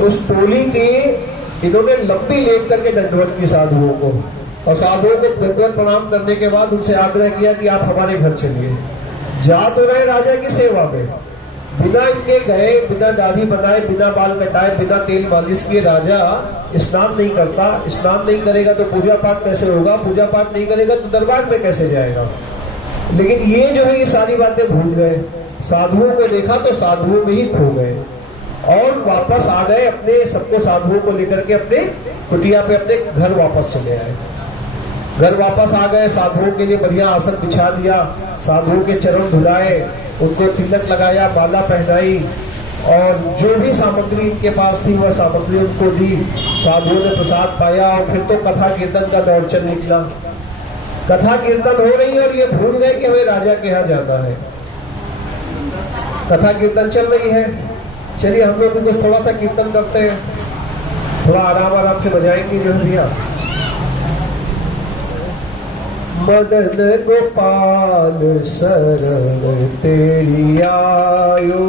उस टोली के इन्होंने लंबी लेख करके दंडवत की साधुओं को, और साधुओं को दंडवत प्रणाम करने के बाद उनसे आग्रह किया कि आप हमारे घर चलिए। जा तो रहे राजा की सेवा में, बिना इनके गए, बिना दाढ़ी बनाए, बिना बाल कटाए, बिना तेल मालिश किए राजा स्नान नहीं करता। स्नान नहीं करेगा तो पूजा पाठ कैसे होगा, पूजा पाठ नहीं करेगा तो दरबार में कैसे जाएगा। लेकिन ये जो है ये सारी बातें भूल गए, साधुओं को देखा तो साधुओं में ही खो गए और वापस आ गए, अपने सबको साधुओं को लेकर के अपने कुटिया पे अपने घर वापस चले आए। घर वापस आ गए, साधुओं के लिए बढ़िया आसन बिछा दिया, साधुओं के चरण धुलाए, उनको तिलक लगाया, माला पहनाई और जो भी सामग्री इनके पास थी वह सामग्री उनको दी। साधुओं ने प्रसाद पाया और फिर तो कथा कीर्तन का दौर चल निकला। कथा कीर्तन हो रही है और ये भूल गए कि हमें राजा के यहाँ जाना है। कथा कीर्तन चल रही है, चलिए हम लोग भी कुछ थोड़ा सा कीर्तन करते हैं, थोड़ा आराम आराम से बजाएंगे जो भैया। मदन गोपाल शरण तेरी आयो,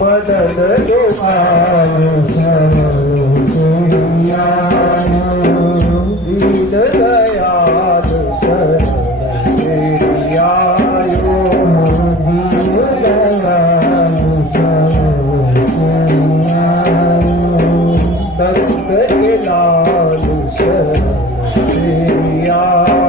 मदन गोपाल शरण तेरी आयो, दीन दयाल शरण तेरी आयो, दीन दयाल शरण तेरी आयो, नंद के लाल शरण तेरी आयो।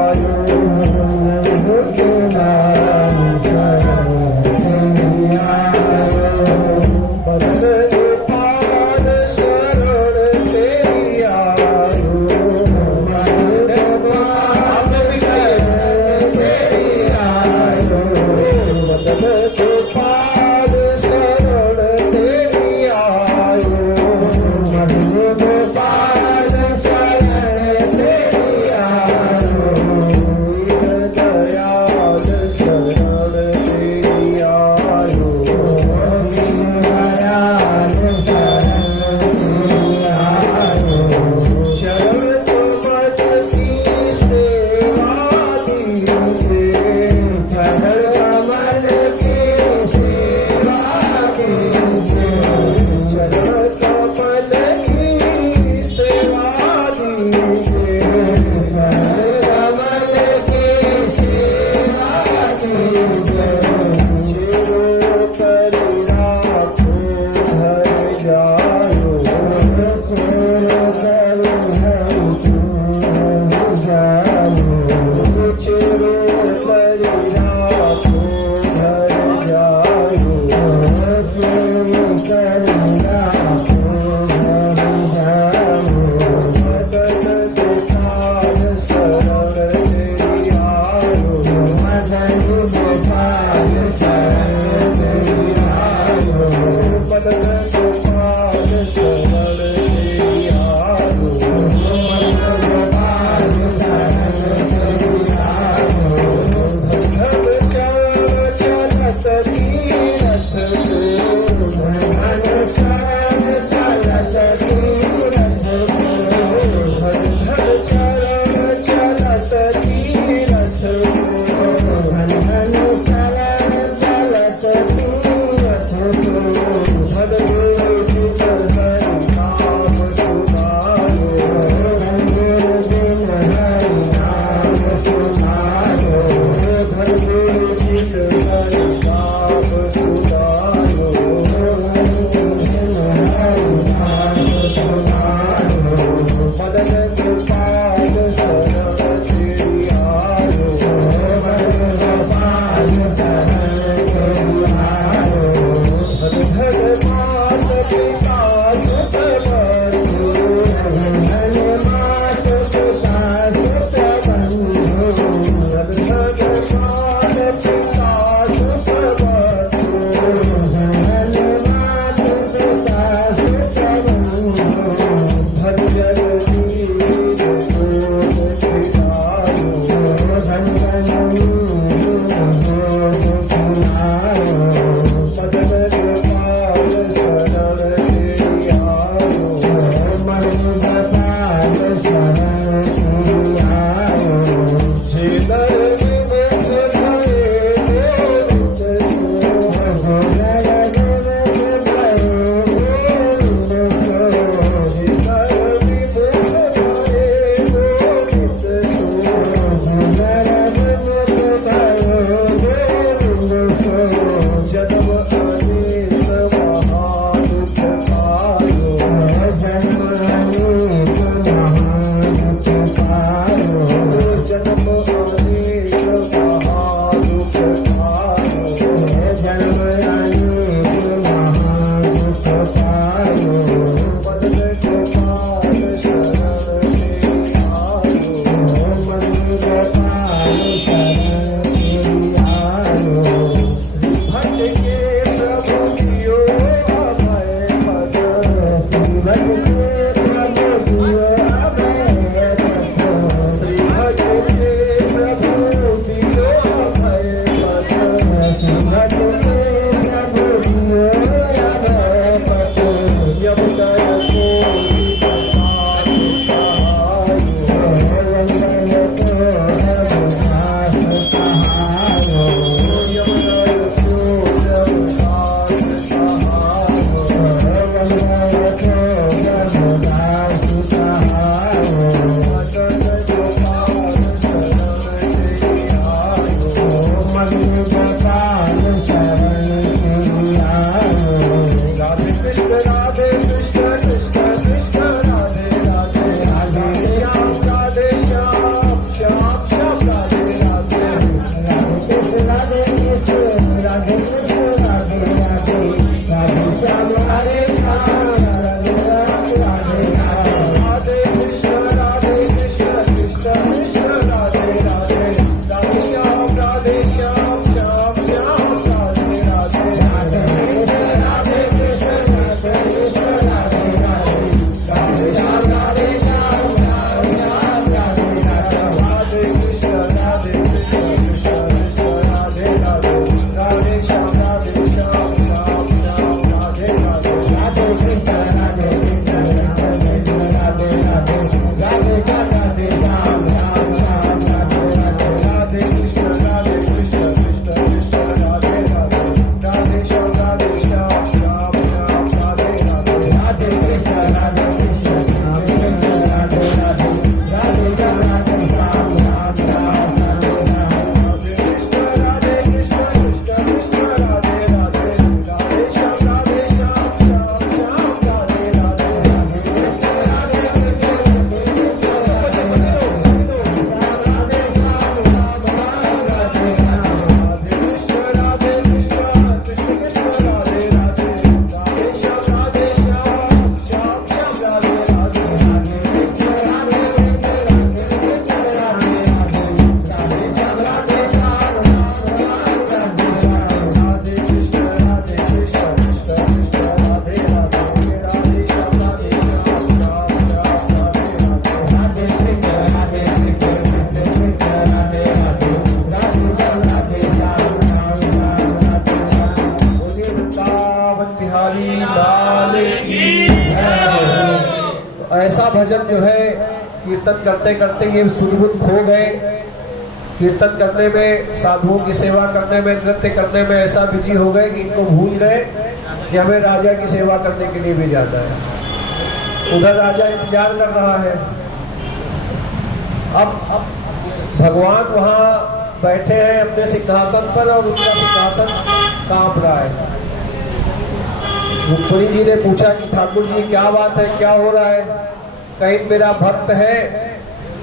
देखा भजन जो है कीर्तन करते करते ये सुरबुद्ध खो गए। कीर्तन करने में, साधुओं की सेवा करने में, नृत्य करने में ऐसा बिजी हो गए कि इनको भूल गए कि हमें राजा की सेवा करने के लिए भी जाता है। उधर राजा इंतजार कर रहा है। अब भगवान वहां बैठे हैं अपने सिंहासन पर और उनका सिंहासन कांप रहा है। रुक्मिणी जी ने पूछा कि ठाकुर जी क्या बात है, क्या हो रहा है? कहीं मेरा भक्त है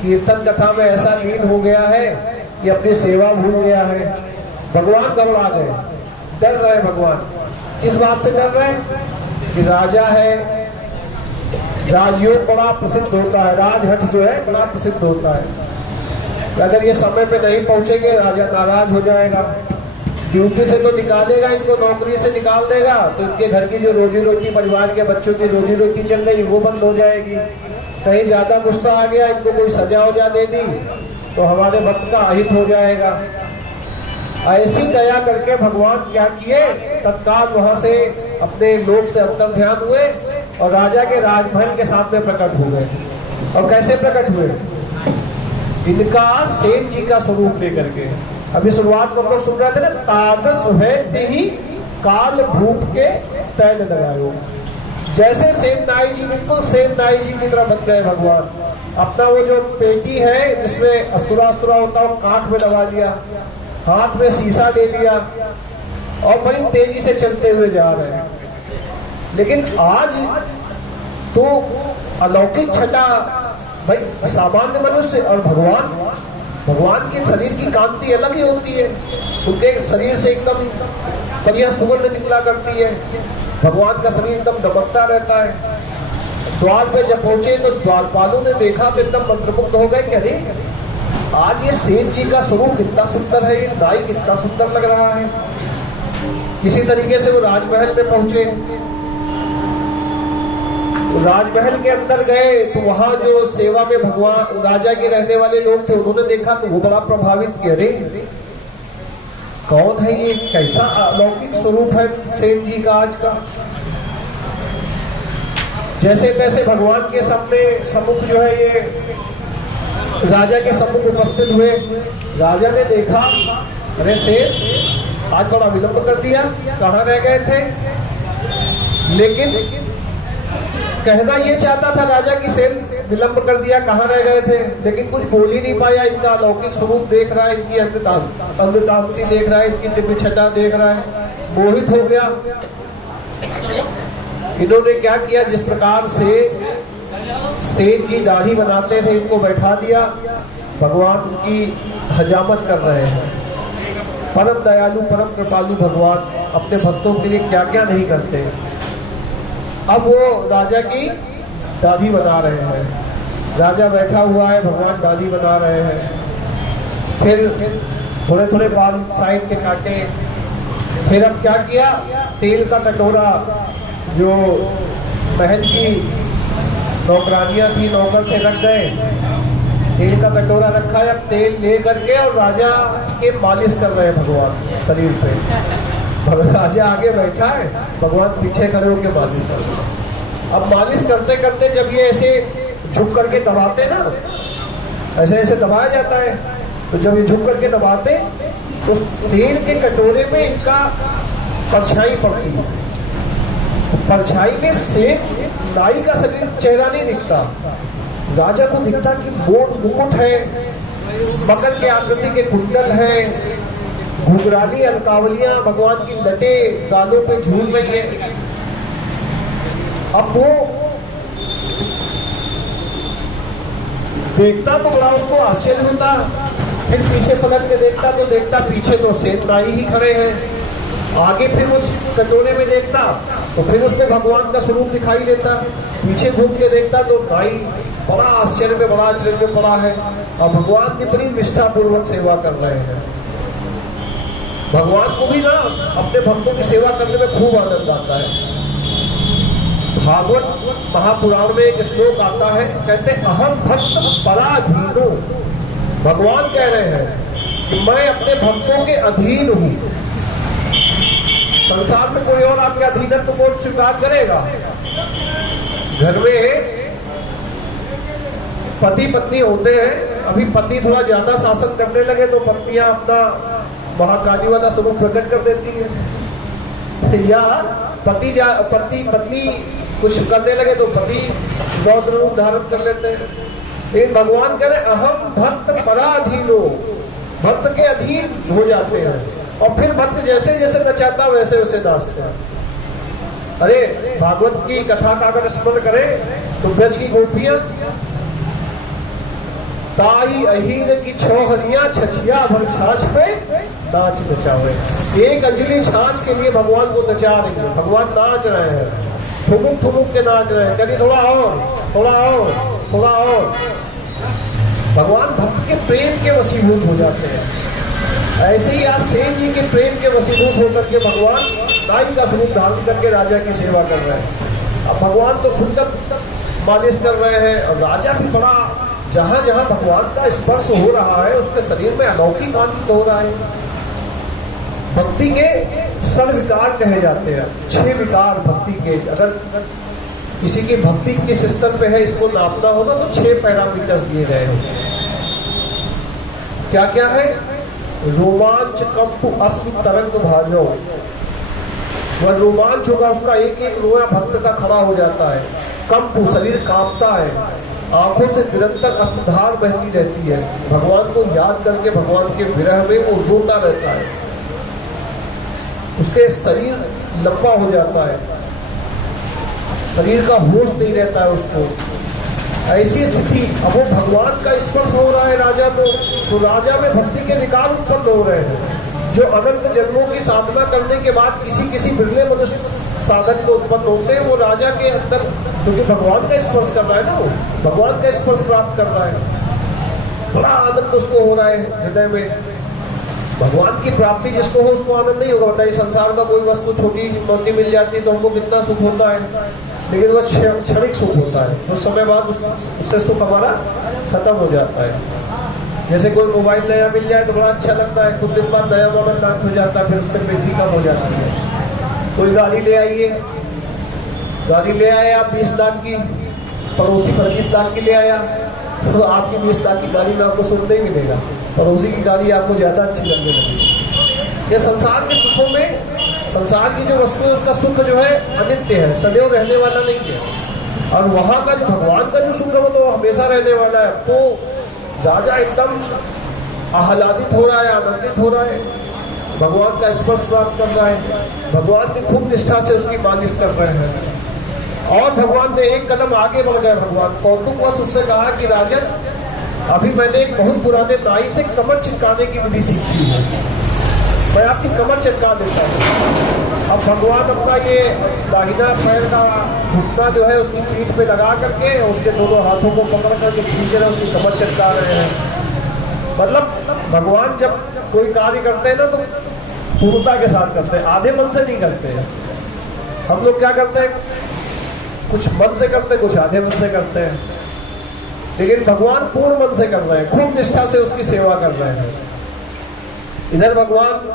कीर्तन कथा में ऐसा लीन हो गया है कि अपनी सेवा भूल गया है। भगवान घबरा गए, डर रहे भगवान। किस बात से डर रहे? कि राजा है, राजयोग बड़ा प्रसिद्ध होता है, राजहट जो है बड़ा प्रसिद्ध होता है। अगर ये समय पे नहीं पहुंचेंगे राजा नाराज हो जाएगा, ड्यूटी से तो निकालेगा, इनको नौकरी से निकाल देगा, तो इनके घर की जो रोजी रोटी, परिवार के बच्चों की रोजी रोटी चल रही वो बंद हो जाएगी। कहीं ज्यादा गुस्सा आ गया, इनको कोई सजा वजा दे दी तो हमारे भक्त का अहित हो जाएगा। ऐसी दया करके भगवान क्या किए, तत्काल वहां से अपने लोक से अंतर ध्यान हुए और राजा के राजमहल के सामने प्रकट हो गए। और कैसे प्रकट हुए? इनका सेठ जी का स्वरूप लेकर के। अभी शुरुआत में हम लोग सुन रहे थे ना, तादस है ही काल भूप के तैल लगायो। जैसे सेननाई जी, बिल्कुल सेननाई जी की तरह बन गए भगवान। अपना वो जो पेटी है जिसमें अस्तुरा होता है कांठ में दबा दिया, हाथ में शीशा ले लिया और बड़ी तेजी से चलते हुए जा रहे हैं। लेकिन आज तो अलौकिक छटा भाई, सामान्य मनुष्य और भगवान के शरीर की कांति अलग ही होती है। उनके शरीर से एकदम बढ़िया सुगंध निकला करती है। भगवान का शरीर एकदम दमकता रहता है। द्वार पे जब पहुंचे तो द्वारपालों ने देखा तो एकदम मंत्रमुग्ध हो गए। कह रहे आज ये सेठ जी का स्वरूप कितना सुंदर है, ये नाई कितना सुंदर लग रहा है। किसी तरीके से वो राजमहल में पहुंचे। तो राजमहल के अंदर गए तो वहां जो सेवा में भगवान राजा के रहने वाले लोग थे, उन्होंने देखा तो वो बड़ा प्रभावित किया। अरे कौन है ये, कैसा अलौकिक स्वरूप है सेठ जी का आज का। जैसे तैसे भगवान के सामने सम्मुख जो है ये राजा के सम्मुख उपस्थित हुए। राजा ने देखा, अरे सेठ आज बड़ा विलंब कर दिया, कहाँ रह गए थे? लेकिन कहना ये चाहता था राजा की सेठ विलंब कर दिया, कहाँ रह गए थे, लेकिन कुछ बोल ही नहीं पाया। इनका अलौकिक स्वरूप देख रहा है, इनकी अंगकांति देख रहा है, इनकी दिव्य छटा देख रहा है, मोहित हो गया। इन्होंने क्या किया, जिस प्रकार से सेठ जी दाढ़ी बनाते थे इनको बैठा दिया। भगवान उनकी हजामत कर रहे हैं। परम दयालु परम कृपालु भगवान अपने भक्तों के लिए क्या क्या नहीं करते। अब वो राजा की दाढ़ी बना रहे हैं। राजा बैठा हुआ है, भगवान दाढ़ी बना रहे हैं। फिर थोड़े थोड़े बाल साइड के काटे। फिर अब क्या किया, तेल का कटोरा, जो महल की नौकरानियां थी नौकर से रख गए, तेल का कटोरा रखा है। अब तेल ले करके और राजा के मालिश कर रहे हैं भगवान शरीर पे। राजा आगे बैठा है, भगवान पीछे खड़े होकर मालिश कर रहे हैं। अब मालिश करते करते जब ये ऐसे झुक करके दबाते ना, ऐसे ऐसे दबाया जाता है, तो जब ये झुक करके दबाते तो तेल के कटोरे में इनका परछाई पड़ती है। तो परछाई में से नाई का शरीर चेहरा नहीं दिखता। राजा को दिखता कि मोट मुकुट है, मकर के आकृति के कुंडल है, घुघराली अलकावलियां, भगवान की लटे गालों पे झूल रही है। अब वो देखता तो बड़ा उसको आश्चर्य होता। फिर पीछे पलट के देखता तो देखता पीछे तो सेनाई ही खड़े हैं। आगे फिर कुछ कटोरे में देखता तो फिर उसमें भगवान का स्वरूप दिखाई देता। पीछे घूम के देखता तो नाई बड़ा आश्चर्य में, बड़ा आश्चर्य में पड़ा है और भगवान की बड़ी निष्ठा पूर्वक सेवा कर रहे हैं। भगवान को भी ना अपने भक्तों की सेवा करने में खूब आनंद आता है। भागवत महापुराण में एक श्लोक आता है, कहते अहम भक्त पराधीनो। भगवान कह रहे हैं कि मैं अपने भक्तों के अधीन हूं। संसार में कोई और आपके अधीनत्व को स्वीकार करेगा? घर में पति पत्नी होते हैं, अभी पति थोड़ा ज्यादा शासन करने लगे तो पत्नियां अपना महाकाली वाला स्वरूप प्रकट कर देती है, या पति पत्नी कुछ करने लगे तो पति रौद्र रूप धारण कर लेते हैं। लेकिन भगवान कह रहे अहम भक्त पराधीनो, भक्त के अधीन हो जाते हैं और फिर भक्त जैसे जैसे नचाता वैसे वैसे नाचते हैं। अरे भागवत की कथा का अगर स्मरण करें तो ब्रज की गोपियां ताई अहीर की छोहरियां छछिया भर छाछ पे नाच नचावे, एक अंजलि छाछ के लिए भगवान को नचा रही है। भगवान नाच रहे हैं, ठुमुक ठुमुक के नाच रहे हैं, कभी थोड़ा और थोड़ा और थोड़ा और। भगवान भक्त के प्रेम के वशीभूत हो जाते हैं। ऐसे ही आज सेन जी के प्रेम के वशीभूत होकर के भगवान नाई का स्वरूप धारण करके राजा की सेवा कर रहे हैं। अब भगवान तो सुंदर मालिश कर रहे हैं और राजा भी बड़ा, जहां जहां भगवान का स्पर्श हो रहा है उसके शरीर में अलौकिक आनंद हो रहा है। भक्ति के सर्वविकार कहे जाते हैं, 6 विकार भक्ति के। अगर किसी की भक्ति किस स्तर पे है इसको नापना होगा तो 6 पैरामीटर्स दिए गए हैं। क्या क्या है? रोमांच कंप अश्रु तरंग भाजो, वह रोमांच होगा, उसका एक एक रोया भक्त का खड़ा हो जाता है। कंप, शरीर कांपता है, आंखों से निरंतर अश्रुधार बहती रहती है। भगवान को याद करके भगवान के विरह में वो रोता रहता है, उसके शरीर लंबा हो जाता है, शरीर का होश नहीं रहता है उसको। ऐसी स्थिति, अब वो भगवान का स्पर्श हो रहा है राजा को, तो राजा में भक्ति के विकार उत्पन्न हो रहे हैं जो अनंत जन्मों की साधना करने के बाद किसी बिरले मनुष्य साधन में उत्पन्न होते हैं। वो राजा के अंदर, क्योंकि भगवान का स्पर्श कर रहा है ना, वो भगवान का स्पर्श प्राप्त कर रहा है, बड़ा आनंद उसको हो रहा है हृदय में। भगवान की प्राप्ति जिसको हो उसको आनंद नहीं होगा। बताइए, संसार का कोई वस्तु छोटी मोटी मिल जाती है तो हमको कितना सुख होता है, लेकिन वह क्षणिक सुख होता है, कुछ समय बाद उससे सुख हमारा खत्म हो जाता है। जैसे कोई मोबाइल नया मिल जाए तो बड़ा अच्छा लगता है, कुछ दिन बाद नया मॉडल लॉन्च हो जाता है, फिर उससे बेहतरी कम हो जाती है। कोई गाड़ी ले आइए, गाड़ी ले आए आप 20 लाख की, पड़ोसी 25 लाख की ले आया, तो आपकी 20 लाख की गाड़ी में आपको सुख नहीं मिलेगा, पड़ोसी की गाड़ी आपको ज्यादा अच्छी लगने लगेगी। ये संसार के सुखों में, संसार की जो वस्तु है उसका सुख जो है अनित्य है, सदैव रहने वाला नहीं है। और वहां का जो भगवान का जो सुख है वो तो हमेशा रहने वाला है। तो राजा एकदम आह्लादित हो रहा है, आनंदित हो रहा है, भगवान का स्पर्श प्राप्त कर रहा है, भगवान की खूब निष्ठा से उसकी मालिश कर रहे हैं। और भगवान ने एक कदम आगे बढ़ गए। भगवान कौतुकवश उससे कहा कि राजन, अभी मैंने एक बहुत पुराने नाई से कमर चिपकाने की विधि सीखी है, मैं आपकी कमर चिपका देता हूँ। अब भगवान अपना ये दाहिना पैर का घुटना जो है उसकी पीठ पे लगा करके उसके दोनों हाथों को पकड़ करके खींच रहे, उसकी कमर चिपका रहे हैं। मतलब भगवान जब कोई कार्य करते हैं ना तो पूर्णता के साथ करते हैं, आधे मन से नहीं करते हैं। हम लोग क्या करते हैं, कुछ मन से करते हैं, कुछ आधे मन से करते हैं, लेकिन भगवान पूर्ण मन से कर रहे हैं, खूब निष्ठा से उसकी सेवा कर रहे हैं। इधर भगवान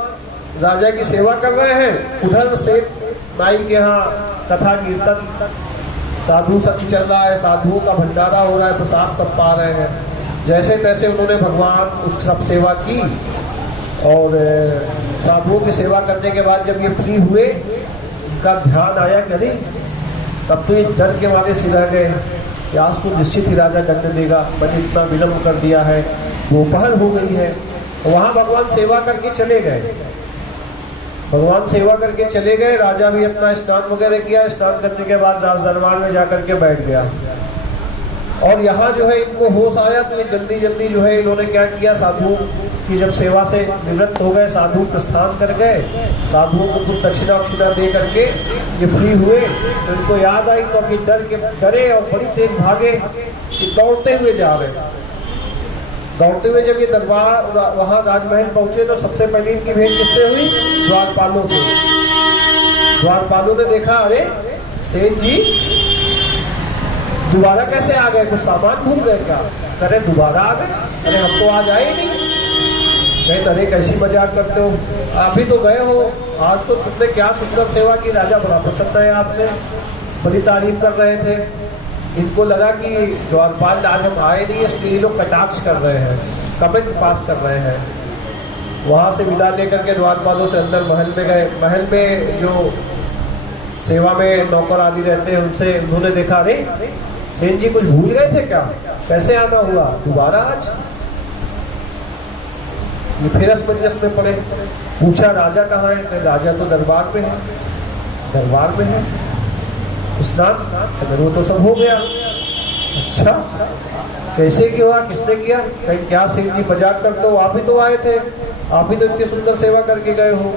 राजा की सेवा कर रहे हैं, उधर से नाई के यहाँ कथा कीर्तन साधु संग चल रहा है, साधुओं का भंडारा हो रहा है, प्रसाद सब पा रहे हैं। जैसे तैसे उन्होंने भगवान उस सब सेवा की और साधुओं की सेवा करने के बाद जब ये फ्री हुए, उनका ध्यान आया कि अरे, तब तो ये डर के मारे से रह गए कि आज तो निश्चित ही राजा दंड देगा, मैंने इतना विलम्ब कर दिया है, दोपहर हो गई है। वहां भगवान सेवा करके चले गए, भगवान सेवा करके चले गए। राजा भी अपना स्नान वगैरह किया, स्नान करने के बाद राज दरबार में जाकर के बैठ गया। और यहाँ जो है इनको होश आया तो ये जल्दी जल्दी जो है इन्होंने क्या किया, साधुओं की जब सेवा से निवृत्त हो गए, साधु प्रस्थान कर गए, साधुओं को कुछ दक्षिणा वक्षिणा दे करके ये फ्री हुए, तो इनको याद आई तो अभी डरे और बड़ी तेज भागे, दौड़ते हुए जा रहे। दौड़ते हुए जब ये दरबार वहां राजमहल पहुंचे तो सबसे पहले इनकी भेंट किससे हुई, द्वारपालों से। द्वारपालों ने देखा, अरे सेठ जी दोबारा कैसे आ गए, कुछ सामान भूल गए क्या? अरे दोबारा आ गए, अरे हम तो आज आए नहीं। कहे अरे कैसी मजाक करते हो, अभी तो गए हो, आज तो तुमने क्या सुंदर सेवा की, राजा बड़ा प्रसन्न है आपसे, बड़ी तारीफ कर रहे थे। इनको लगा कि द्वारपाल आज हम आए नहीं, इसलिए ये लोग कटाक्ष कर रहे हैं, कमेंट पास कर रहे हैं। वहाँ से विदा लेकर के द्वारपालों से अंदर महल में गए। महल में जो सेवा में नौकर आदि रहते हैं उनसे उन्होंने देखा, अरे सेन जी कुछ भूल गए थे क्या, कैसे आना हुआ दोबारा आज? ये फिर असमंजस में पड़े। पूछा राजा कहाँ है? राजा तो दरबार में है। दरबार में है? स्नान? अगर वो तो सब हो गया। अच्छा, कैसे क्यों हुआ, किसने किया? कहीं क्या सेन जी मजाक करते हो, आप ही तो आए थे, आप ही तो इतनी सुंदर सेवा करके गए हो।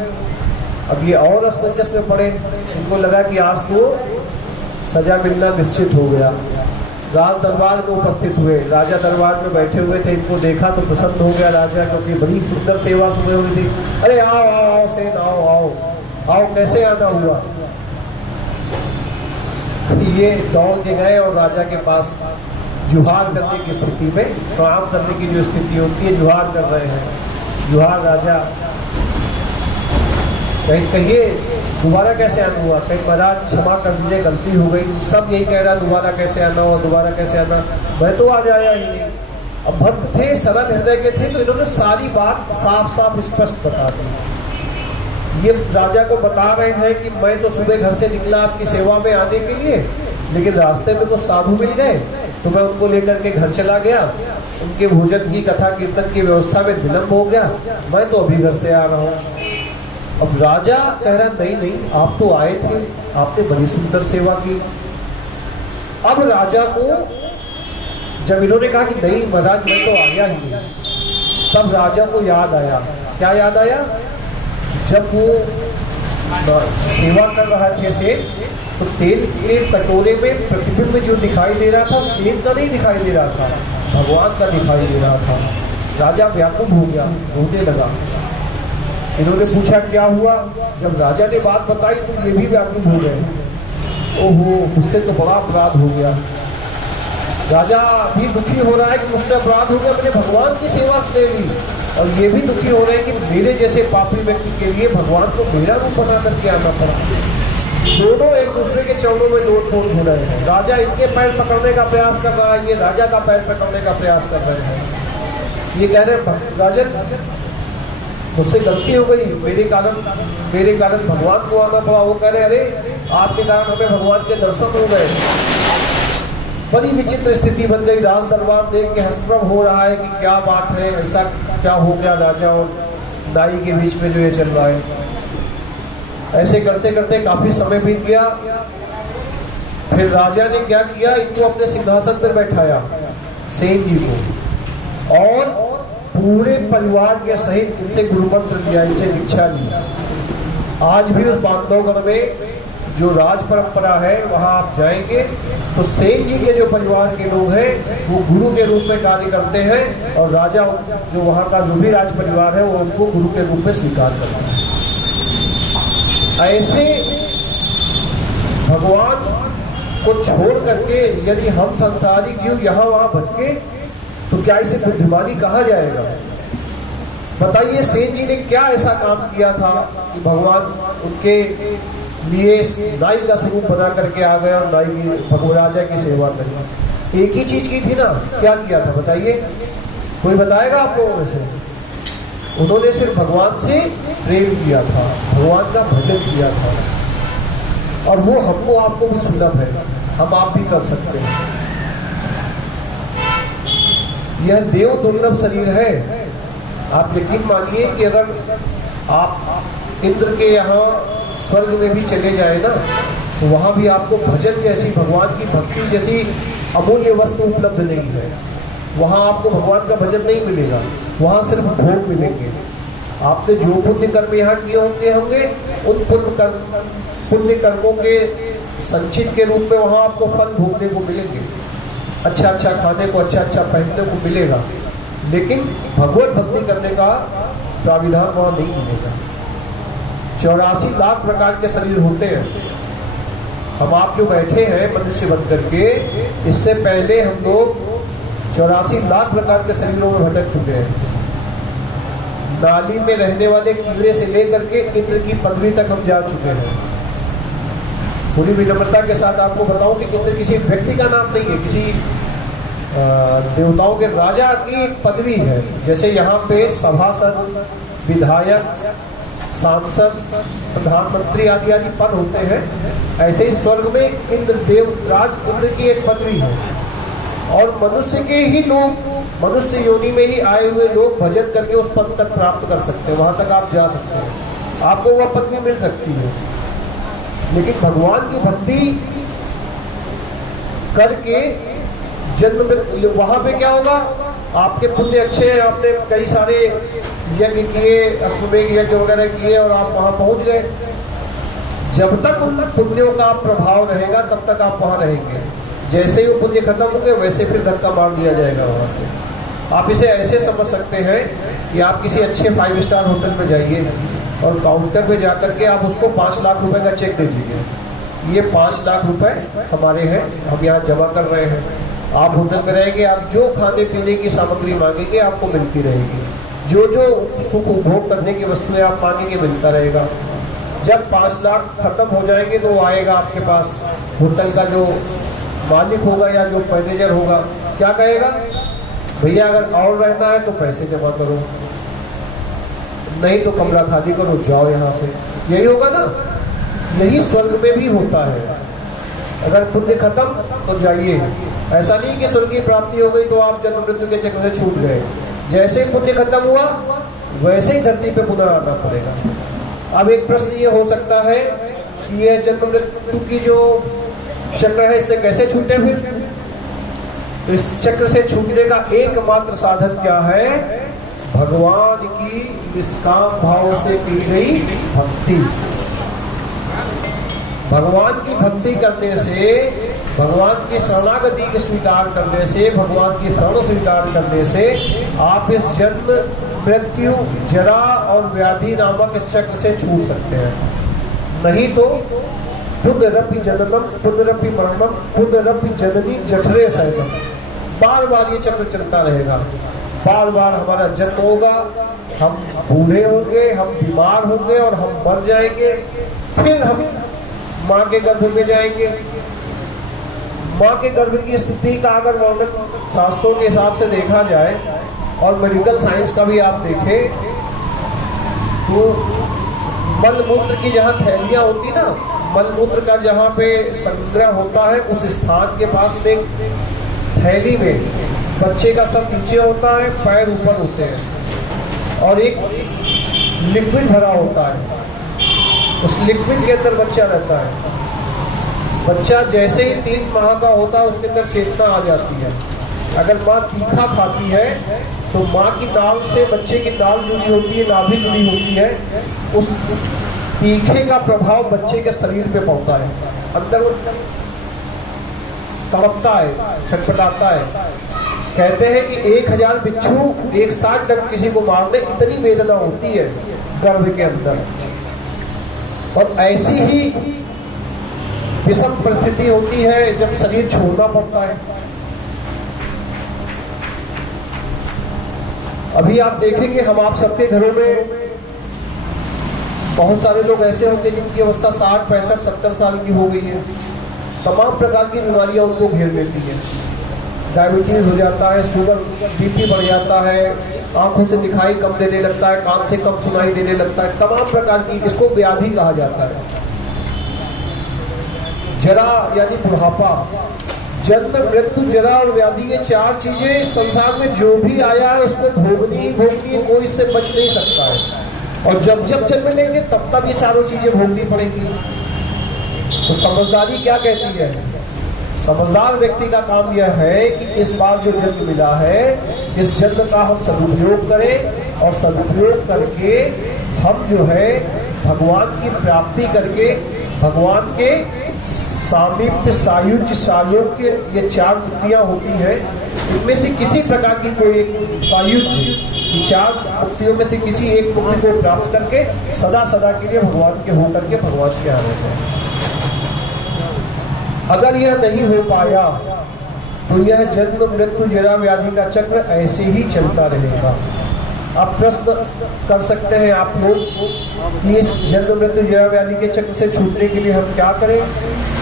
अब ये और असमंजस में पड़े। इनको लगा कि आज तो सजा मिलना निश्चित हो गया। राज दरबार में उपस्थित हुए, राजा दरबार में बैठे हुए थे। इनको देखा तो प्रसन्न हो गया राजा, क्योंकि बड़ी सुंदर सेवा सुबह हुई थी। अरे आओ आओ आओ सेन, आओ आओ आओ, कैसे आना हुआ? ये दौड़ के गए और राजा के पास जुहार करने की स्थिति में, प्रणाम करने की जो स्थिति होती है, जुहार कर रहे हैं। जुहार राजा, कहिए दोबारा कैसे आना हुआ? कहीं महाराज क्षमा कर दीजिए, गलती हो गई। सब यही कह रहा, दोबारा कैसे आना हुआ, दोबारा कैसे आना, मैं तो आज आया ही नहीं। अब भक्त थे, सरल हृदय के थे, तो इन्होंने सारी बात साफ साफ स्पष्ट बता दी। ये राजा को बता रहे हैं कि मैं तो सुबह घर से निकला आपकी सेवा में आने के लिए, लेकिन रास्ते में तो साधु मिल गए, तो मैं उनको लेकर के घर चला गया। उनके भोजन की, कथा कीर्तन की व्यवस्था में विलम्ब हो गया, मैं तो अभी घर से आ रहा हूँ। अब राजा कह रहा, नहीं नहीं, आप तो आए थे, आपने बड़ी सुंदर सेवा की। अब राजा को जब इन्होंने कहा कि नहीं महाराज मैं तो आया ही नहीं, तब राजा को याद आया। क्या याद आया? जब वो सेवा कर रहा थे सेठ, तो तेल के कटोरे में प्रतिबिंब जो दिखाई दे रहा था, सेठ का नहीं दिखाई दे रहा था, भगवान का दिखाई दे रहा था। राजा व्याकुल हो गया, रोने लगा। इन्होंने पूछा क्या हुआ? जब राजा ने बात बताई तो ये भी व्याकुल हो गए। ओहो, मुझसे तो बड़ा अपराध हो गया। राजा भी दुखी हो रहा है कि मुझसे अपराध हो गया, मैंने भगवान की सेवा से ले ली, और ये भी दुखी हो रहे हैं कि मेरे जैसे पापी व्यक्ति के लिए भगवान को मेरा रूप बना करके आना पड़ा। दोनों एक दूसरे के चरणों में लोट पोट हो रहे हैं। राजा इनके पैर पकड़ने का प्रयास कर रहा है, ये राजा का पैर पकड़ने का प्रयास कर रहे हैं। ये कह रहे हैं राजन मुझसे गलती हो गई, मेरे कारण भगवान को आना पड़ा। वो कह रहे अरे आपके कारण हमें भगवान के दर्शन हो गए। बड़ी विचित्र स्थिति बन गई। राज दरबार देख के हस्तप्रभ हो रहा है कि क्या बात है, ऐसा क्या हो गया राजा और दाई के बीच में जो ये चल रहा है। ऐसे करते करते काफी समय बीत गया। फिर राजा ने क्या किया, इनको अपने सिंहासन पर बैठाया, सेन जी को, और पूरे परिवार के सहित इनसे गुरु मंत्र लिया, इनसे दीक्षा ली। आज भी उस बांधवगढ़ में जो राज परंपरा है वहां आप जाएंगे तो सेन जी के जो परिवार के लोग हैं वो गुरु के रूप में कार्य करते हैं, और राजा जो वहां का जो भी राज परिवार है वो उनको गुरु के रूप में स्वीकार करता है। ऐसे भगवान को छोड़ करके यदि हम संसारिक जीव यहाँ वहां भटके तो क्या इसे बुद्धिमानी कहा जाएगा? बताइए सेन जी ने क्या ऐसा काम किया था कि भगवान उनके लिए नाई का स्वरूप बना करके आ गए और नाई की भगवान राजा की सेवा करी। एक ही चीज की थी ना, क्या किया था बताइए? कोई बताएगा आप लोगों में से? उन्होंने सिर्फ भगवान से प्रेम किया था, भगवान का भजन किया था, और वो हमको आपको भी सुलभ है, हम आप भी कर सकते हैं। यह देव दुर्लभ शरीर है। आप यकीन मानिए कि अगर आप इंद्र के यहाँ स्वर्ग में भी चले जाए ना, तो वहां भी आपको भजन जैसी, भगवान की भक्ति जैसी अमूल्य वस्तु उपलब्ध नहीं है। वहां आपको भगवान का भजन नहीं मिलेगा, वहां सिर्फ भोग मिलेंगे। आपने जो पुण्य कर्म यहाँ किए होंगे उन पुण्य कर्मों के संचित के रूप में वहां आपको फल भोगने को मिलेंगे, अच्छा अच्छा खाने को, अच्छा अच्छा पहनने को मिलेगा, लेकिन भगवत भक्ति करने का प्राविधान वहां नहीं मिलेगा। 84 लाख प्रकार के शरीर होते हैं। हम आप जो बैठे हैं मनुष्य बन करके, इससे पहले हम लोग 84 लाख प्रकार के शरीरों में भटक चुके हैं। नाली में रहने वाले कीड़े से लेकर के इंद्र की पदवी तक हम जा चुके हैं। पूरी विनम्रता के साथ आपको बताऊं कि इंद्र किसी व्यक्ति का नाम नहीं है, किसी देवताओं के राजा की एक पदवी है। जैसे यहाँ पे सभासद, विधायक, सांसद, प्रधानमंत्री आदि आदि पद होते हैं, ऐसे ही स्वर्ग में इंद्र, देवराज इंद्र की एक पदवी है। और मनुष्य के ही लोग, मनुष्य योनि में ही आए हुए लोग भजन करके उस पद तक प्राप्त कर सकते हैं, वहां तक आप जा सकते हैं, आपको वह पदवी मिल सकती है। लेकिन भगवान की भक्ति करके जन्म में वहां पे क्या होगा, आपके पुण्य अच्छे हैं, आपने कई सारे यज्ञ किए, अश्वमेध यज्ञ वगैरह किए और आप वहां पहुंच गए। जब तक उन पुण्यों का प्रभाव रहेगा तब तक आप वहां रहेंगे। जैसे ही वो पुण्य खत्म होंगे वैसे फिर धक्का मार दिया जाएगा वहां से। आप इसे ऐसे समझ सकते हैं कि आप किसी अच्छे 5 स्टार होटल में जाइए और काउंटर पे जाकर के आप उसको 5 लाख रुपए का चेक दे दीजिए, ये 5 लाख रुपए हमारे हैं, हम यहाँ जमा कर रहे हैं। आप होटल में रहेंगे, आप जो खाने पीने की सामग्री मांगेंगे आपको मिलती रहेगी, जो जो सुख उपभोग करने की वस्तुएं आप मांगेंगे मिलता रहेगा। जब 5 लाख खत्म हो जाएंगे तो वो आएगा आपके पास, होटल का जो मालिक होगा या जो मैनेजर होगा, क्या कहेगा, भैया अगर और रहना है तो पैसे जमा करो, नहीं तो कमरा खाली करो, जाओ यहाँ से। यही होगा ना, यही स्वर्ग में भी होता है। अगर पुण्य खत्म तो जाइए, ऐसा नहीं कि स्वर्ग की प्राप्ति हो गई तो आप जन्म मृत्यु के चक्र से छूट गए। जैसे पुण्य खत्म हुआ वैसे ही धरती पे पुनः आना पड़ेगा। अब एक प्रश्न ये हो सकता है कि यह जन्म मृत्यु की जो चक्र है इससे कैसे छूटे फिर? तो इस चक्र से छूटने का एकमात्र साधन क्या है? भगवान की निष्काम भाव से की गई भक्ति। भगवान की भक्ति करने से, भगवान की शरणागति को स्वीकार करने से, भगवान की शरण स्वीकार करने से आप इस जन्म मृत्यु जरा और व्याधि नामक इस चक्र से छूट सकते हैं। नहीं तो पुनरपि जननम पुनरपि मरणम पुनरपि जननी जठरे शयनम, बार बार ये चक्र चलता रहेगा। बार बार हमारा जन्म होगा, हम बूढ़े होंगे, हम बीमार होंगे और हम मर जाएंगे, फिर हम माँ के गर्भ में जाएंगे। माँ के गर्भ की स्थिति का अगर वर्णन शास्त्रों के हिसाब से देखा जाए और मेडिकल साइंस का भी आप देखें तो मल मूत्र की जहाँ थैलियाँ होती ना, मल मूत्र का जहाँ पे संग्रह होता है उस स्थान के पास में थैली में बच्चे का सब नीचे होता है, पैर ऊपर होते हैं और एक लिक्विड भरा होता है, उस लिक्विड के अंदर बच्चा रहता है। बच्चा जैसे ही 3 माह का होता है उसके अंदर चेतना आ जाती है। अगर माँ तीखा खाती है तो माँ की दाल से बच्चे की दाल जुड़ी होती है, नाभि जुड़ी होती है, उस तीखे का प्रभाव बच्चे के शरीर पे पड़ता है, अंदर वो तड़पता है, छटपटाता है। कहते हैं कि 1000 बिच्छू एक साथ डंक किसी को मार दे, इतनी वेदना होती है गर्भ के अंदर। और ऐसी ही विषम परिस्थिति होती है जब शरीर छोड़ना पड़ता है। अभी आप देखेंगे हम आप सबके घरों में बहुत सारे लोग ऐसे होंगे जिनकी अवस्था 60, 65, 70 साल की हो गई है। तमाम प्रकार की बीमारियां उनको घेर लेती है। डायबिटीज हो जाता है, शुगर, बीपी बढ़ जाता है, आंखों से दिखाई कम देने लगता है, कान से कम सुनाई देने लगता है, तमाम प्रकार की, इसको व्याधि कहा जाता है। जरा यानी बुढ़ापा, जन्म मृत्यु जरा और व्याधि, ये 4 चीजें संसार में जो भी आया है उसको भोगनी ही भोगनी है, कोई इससे बच नहीं सकता है। और जब जब जन्म लेंगे तब तब ये सारी चीजें भोगनी पड़ेंगी। तो समझदारी क्या कहती है? समझदार व्यक्ति का काम यह है कि इस बार जो जन्म मिला है इस जन्म का हम सदुपयोग करें और सदुपयोग करके हम जो है भगवान की प्राप्ति करके भगवान के सामीप्य, सायुज्य, सायोग्य, ये 4 मुक्तियां होती हैं, इनमें से किसी प्रकार की कोई एक सायुज्य, 4 मुक्तियों में से किसी एक मुक्ति को प्राप्त करके सदा सदा के लिए भगवान के होकर के भगवान के आने हैं। अगर यह नहीं हो पाया तो यह जन्म मृत्यु जरा व्याधि का चक्र ऐसे ही चलता रहेगा। आप प्रश्न कर सकते हैं आप लोग कि इस जन्म मृत्यु जरा व्याधि के चक्र से छूटने के लिए हम क्या करें?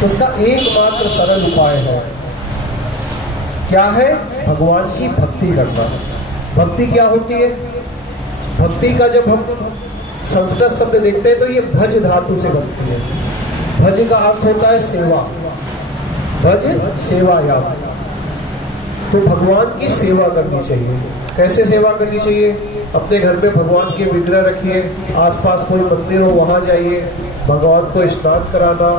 उसका एकमात्र सरल उपाय है। क्या है? भगवान की भक्ति करना। भक्ति क्या होती है? भक्ति का जब हम संस्कृत शब्द देखते हैं तो ये भज धातु से बनती है। भज का अर्थ होता है सेवा, भज सेवा या। तो भगवान की सेवा करनी चाहिए। कैसे सेवा करनी चाहिए? अपने घर में भगवान के विग्रह रखिए, आसपास कोई मंदिर हो वहां जाइए, भगवान को स्नान कराना,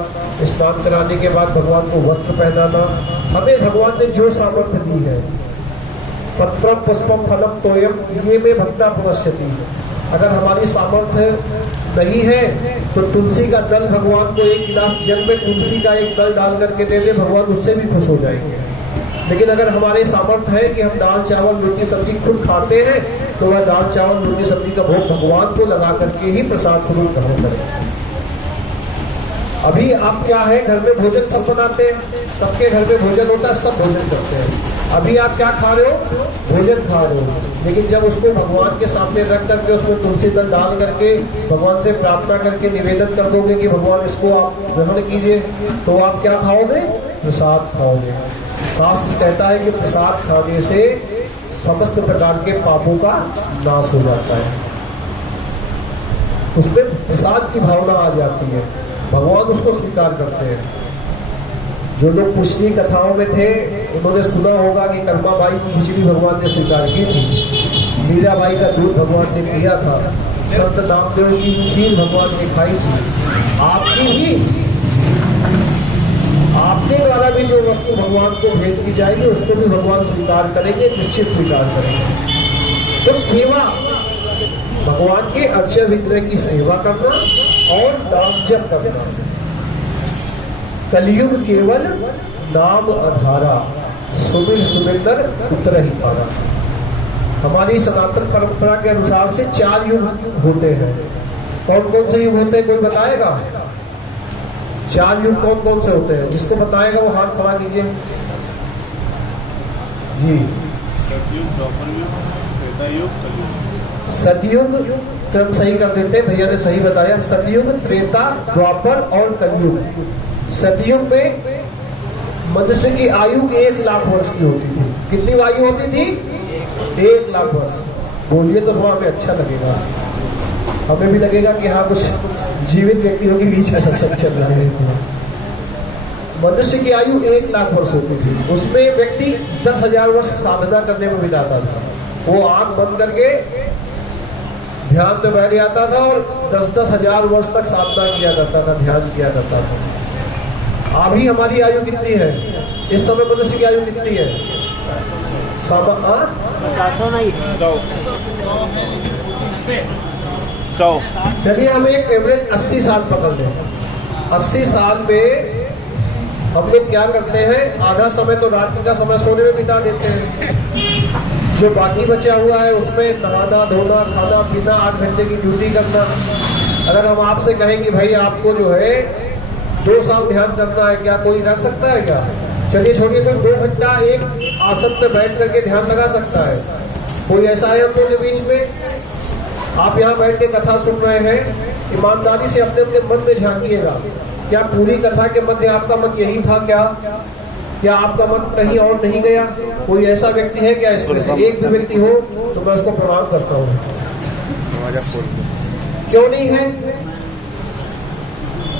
स्नान कराने के बाद भगवान को वस्त्र पहनाना। हमें भगवान ने जो सामर्थ्य दी है, पत्रम पुष्पम फलम तोयम ये में भक्ता पुनश्यति। अगर हमारी सामर्थ्य नहीं है तो तुलसी का दल भगवान को एक गिलास जल में तुलसी का एक दल डाल करके दे दे, भगवान उससे भी खुश हो जाएंगे। लेकिन अगर हमारे सामर्थ्य है कि हम दाल चावल रोटी सब्जी खुद खाते हैं तो वह दाल चावल रोटी सब्जी का भोग भगवान को लगा करके ही प्रसाद स्वरूप ग्रहण करें। अभी आप क्या है, घर में भोजन सब बनाते हैं, सबके घर में भोजन होता है, सब भोजन करते हैं। अभी आप क्या खा रहे हो? भोजन खा रहे हो। लेकिन जब उसको भगवान के सामने रख करके उसमें तुलसी दल डाल करके भगवान से प्रार्थना करके निवेदन कर दोगे कि भगवान इसको आप ग्रहण कीजिए, तो आप क्या खाओगे? प्रसाद खाओगे। शास्त्र कहता है कि प्रसाद खाने से समस्त प्रकार के पापों का नाश हो जाता है। उसमें प्रसाद की भावना आ जाती है, भगवान उसको स्वीकार करते हैं। जो लोग पुष्टि कथाओं में थे उन्होंने सुना होगा कि कर्माबाई की खिचड़ी भगवान ने स्वीकार की थी, मीराबाई का दूध भगवान ने पिया था, संत नामदेव की खीर भगवान ने खाई थी। आपके द्वारा भी जो वस्तु भगवान को भेंट की जाएगी उसको भी भगवान स्वीकार करेंगे, निश्चित स्वीकार करेंगे। तो सेवा, भगवान के अर्चा विग्रह की सेवा करना और नाम जप करना। कलयुग केवल नाम आधारा, सुमिर सुमिरदर उतर ही पारा। हमारी सनातन परंपरा के अनुसार से 4 युग होते हैं। कौन कौन से युग होते हैं, कोई बताएगा? 4 युग कौन कौन से होते हैं? जिसको बताएगा वो हाथ खड़ा कीजिए जी। सतयुग क्रम सही कर देते हैं, भैया ने सही बताया। सतयुग, त्रेता, द्वापर और कलयुग। सतयुग में मनुष्य की आयु 1 लाख वर्ष की होती थी। कितनी आयु होती थी? 1 लाख वर्ष। बोलिए तो थोड़ा हमें अच्छा लगेगा, हमें भी लगेगा कि हाँ कुछ जीवित व्यक्तियों के बीच में सत्संग चल रहा है। मनुष्य की आयु 1 लाख वर्ष होती थी। उसमें व्यक्ति 10,000 वर्ष साधना करने में बिताता था। वो आंख बंद करके ध्यान में बैठ जाता था और 10-10 हजार वर्ष तक साधना किया करता था, ध्यान किया करता था। अभी हमारी आयु कितनी है? इस समय मनुष्य की आयु कितनी है? 100। चलिए हम एक एवरेज 80 साल पकड़ लें। 80 साल में हम लोग क्या करते हैं? आधा समय तो रात्रि का समय सोने में बिता देते हैं। जो बाकी बचा हुआ है उसमें नहाना धोना खाना पीना 8 घंटे की ड्यूटी करना। अगर हम आपसे कहें कि भाई आपको जो है 2 साल ध्यान करना है, क्या कोई कर सकता है क्या? चलिए छोड़िए, कोई 2 घंटा एक आसन पे बैठ करके ध्यान लगा सकता है? कोई ऐसा है हम लोग के बीच में? आप यहाँ बैठ के कथा सुन रहे हैं, ईमानदारी से अपने अपने मन में झांकिएगा, क्या पूरी कथा के मध्य आपका मन यही था? क्या आपका मन कहीं और नहीं गया? कोई ऐसा व्यक्ति है क्या? इसमें से एक भी व्यक्ति हो तो मैं उसको प्रणाम करता हूँ। क्यों नहीं है?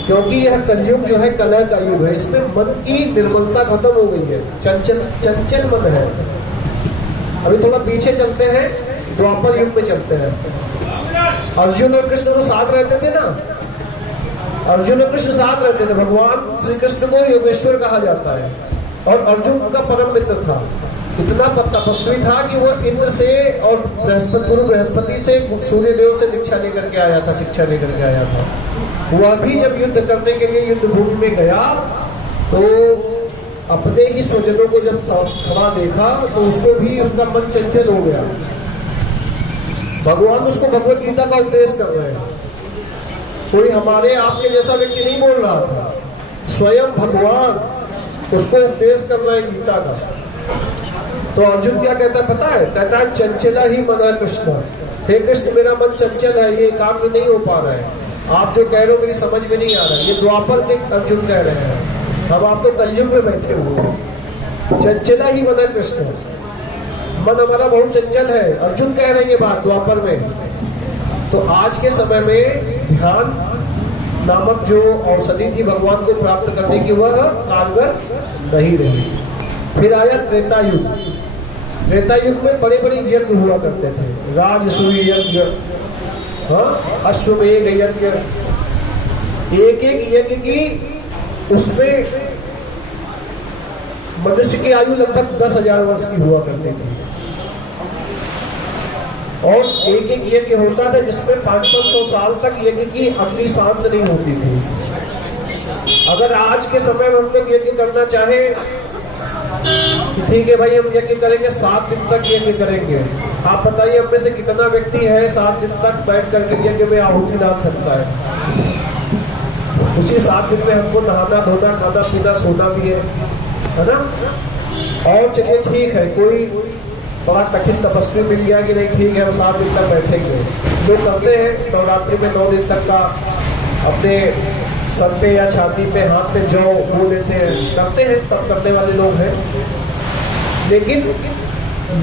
क्योंकि यह कलयुग जो है कलह का युग है। इसमें मन की निर्मलता खत्म हो गई है, चंचल मन है। अभी थोड़ा पीछे चलते हैं, द्वापर युग में चलते हैं। अर्जुन और कृष्ण तो साथ रहते थे ना, अर्जुन और कृष्ण साथ रहते थे। भगवान श्री कृष्ण को योगेश्वर कहा जाता है और अर्जुन उनका परम मित्र था। इतना तपस्वी था कि वो इंद्र से और गुरु बृहस्पति से, सूर्य देव से दीक्षा लेकर के आया था, शिक्षा लेकर के आया था। वह भी जब युद्ध करने के लिए युद्ध भूमि में गया तो अपने ही स्वजनों को जब खड़ा देखा तो उसको भी उसका मन चंचल हो गया। भगवान उसको भगवत गीता का उपदेश कर रहे हैं। कोई हमारे आपके जैसा व्यक्ति नहीं बोल रहा था, स्वयं भगवान उसको उपदेश कर रहे हैं गीता का। तो अर्जुन क्या कहता है पता है? कहता है चंचला ही मन है कृष्ण। हे कृष्ण, मेरा मन चंचल है, ये एकाग्र नहीं हो पा रहा है। आप जो कह रहे हो मेरी समझ में नहीं आ रहा है। ये द्वापर के अर्जुन कह रहे हैं। हम आप तो कलयुग में बैठे हुए हैं, चंचला ही मन है कृष्ण, मन हमारा बहुत चंचल है। अर्जुन कह रहे हैं ये बात द्वापर में। तो आज के समय में ध्यान नामक जो औषधि थी भगवान को प्राप्त करने की, वह कारगर नहीं रही। फिर आया त्रेता युग। त्रेता युग में बड़े बड़े यज्ञ हुआ करते थे, राजसूय यज्ञ, अश्वमेध यज्ञ, एक एक यज्ञ की उसमें मनुष्य की आयु लगभग 10,000 वर्ष की हुआ करती थी। और एक एक यज्ञ होता था जिसमें 500-500 साल तक यज्ञ की अग्नि शांत नहीं होती थी। अगर आज के समय में हम लोग यज्ञ करना चाहे कि ठीक है भाई हम यज्ञ करेंगे, 7 दिन तक यज्ञ करेंगे, आप बताइए हम में से कितना व्यक्ति है 7 दिन तक बैठ करके यज्ञ में आहुति डाल सकता है? उसी 7 दिन में हमको नहाना धोना खाना पीना सोना भी है ना। और चलिए ठीक है, कोई बड़ा कठिन तपस्वी मिल गया कि नहीं ठीक है हम 7 दिन तक बैठेंगे। लोग करते हैं नवरात्रि में 9 दिन तक का अपने सर पे या छाती पे हाथ पे जौ वो लेते हैं, करते हैं, तब करने वाले लोग हैं। लेकिन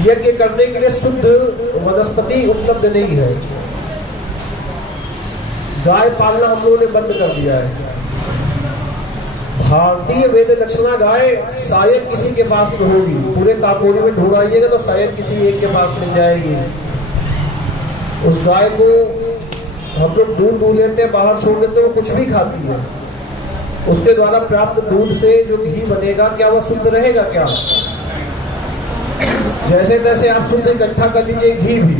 यज्ञ करने के लिए शुद्ध वनस्पति उपलब्ध नहीं है। गाय पालना हम लोगों ने बंद कर दिया है। भारतीय वेद लक्षणा गाय शायद किसी के पास में होगी, पूरे काकोरी में ढूंढाइएगा तो शायद किसी एक के पास मिल जाएगी। उस गाय को हम लोग दूध दूध लेते हैं, बाहर छोड़ देते हैं, वो कुछ भी खाती है। उसके द्वारा प्राप्त दूध से जो घी बनेगा क्या वह शुद्ध रहेगा क्या? जैसे तैसे आप शुद्ध इकट्ठा कर लीजिए, घी भी,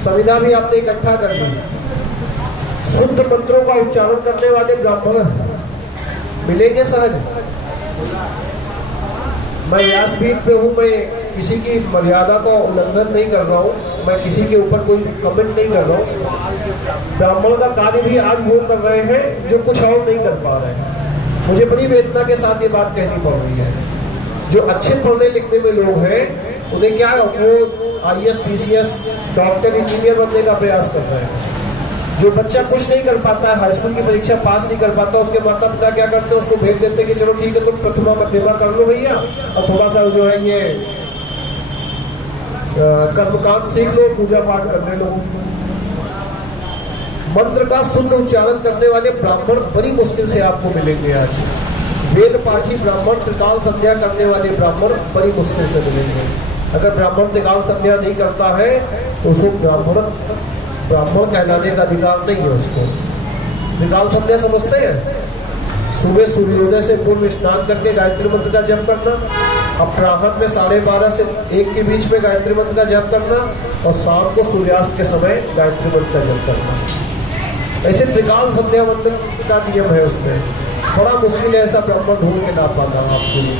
संविधा भी आपने इकट्ठा कर ली। शुद्ध मंत्रों का उच्चारण करने वाले ब्राह्मण मिलेंगे सहज। मैं व्यासपीठ पे हूँ, मैं किसी की मर्यादा का उल्लंघन नहीं कर रहा हूँ, मैं किसी के ऊपर कोई कमेंट नहीं कर रहा हूँ। ब्राह्मण का कार्य भी आज वो कर रहे हैं जो कुछ और नहीं कर पा रहे हैं। मुझे बड़ी वेदना के साथ ये बात कहनी पड़ रही है। जो अच्छे पढ़ने लिखने में लोग हैं उन्हें क्या, वो IAS PCS डॉक्टर इंजीनियर बनने का प्रयास कर रहे हैं। जो बच्चा कुछ नहीं कर पाता है, हाई स्कूल की परीक्षा पास नहीं कर पाता, उसके माता पिता क्या करते हैं, उसको भेज देते हैं कि चलो ठीक है तुम प्रथमा मध्यमा कर लो भैया, और थोड़ा सा जो है ये कर्मकांड सीख लो, पूजा पाठ करने लो। मंत्र का शुद्ध उच्चारण करने वाले ब्राह्मण बड़ी मुश्किल से आपको मिलेंगे। आज वेद पाठी ब्राह्मण, त्रिकाल संध्या करने वाले ब्राह्मण बड़ी मुश्किल से मिलेंगे। अगर ब्राह्मण त्रिकाल संध्या नहीं करता है तो उसको ब्राह्मण कहलाने का अधिकार नहीं है उसको। त्रिकाल संध्या समझते हैं? सुबह सूर्योदय से पूर्व स्नान करके गायत्री मंत्र का जप करना, अपराह्न में 12:30 से 1 के बीच में गायत्री मंत्र का जप करना, और शाम को सूर्यास्त के समय गायत्री मंत्र का जप करना। ऐसे त्रिकाल संध्या मंत्र का नियम है उसमें। बड़ा मुश्किल है ऐसा ब्राह्मण ढूंढ के ला पाता हूँ आपके लिए।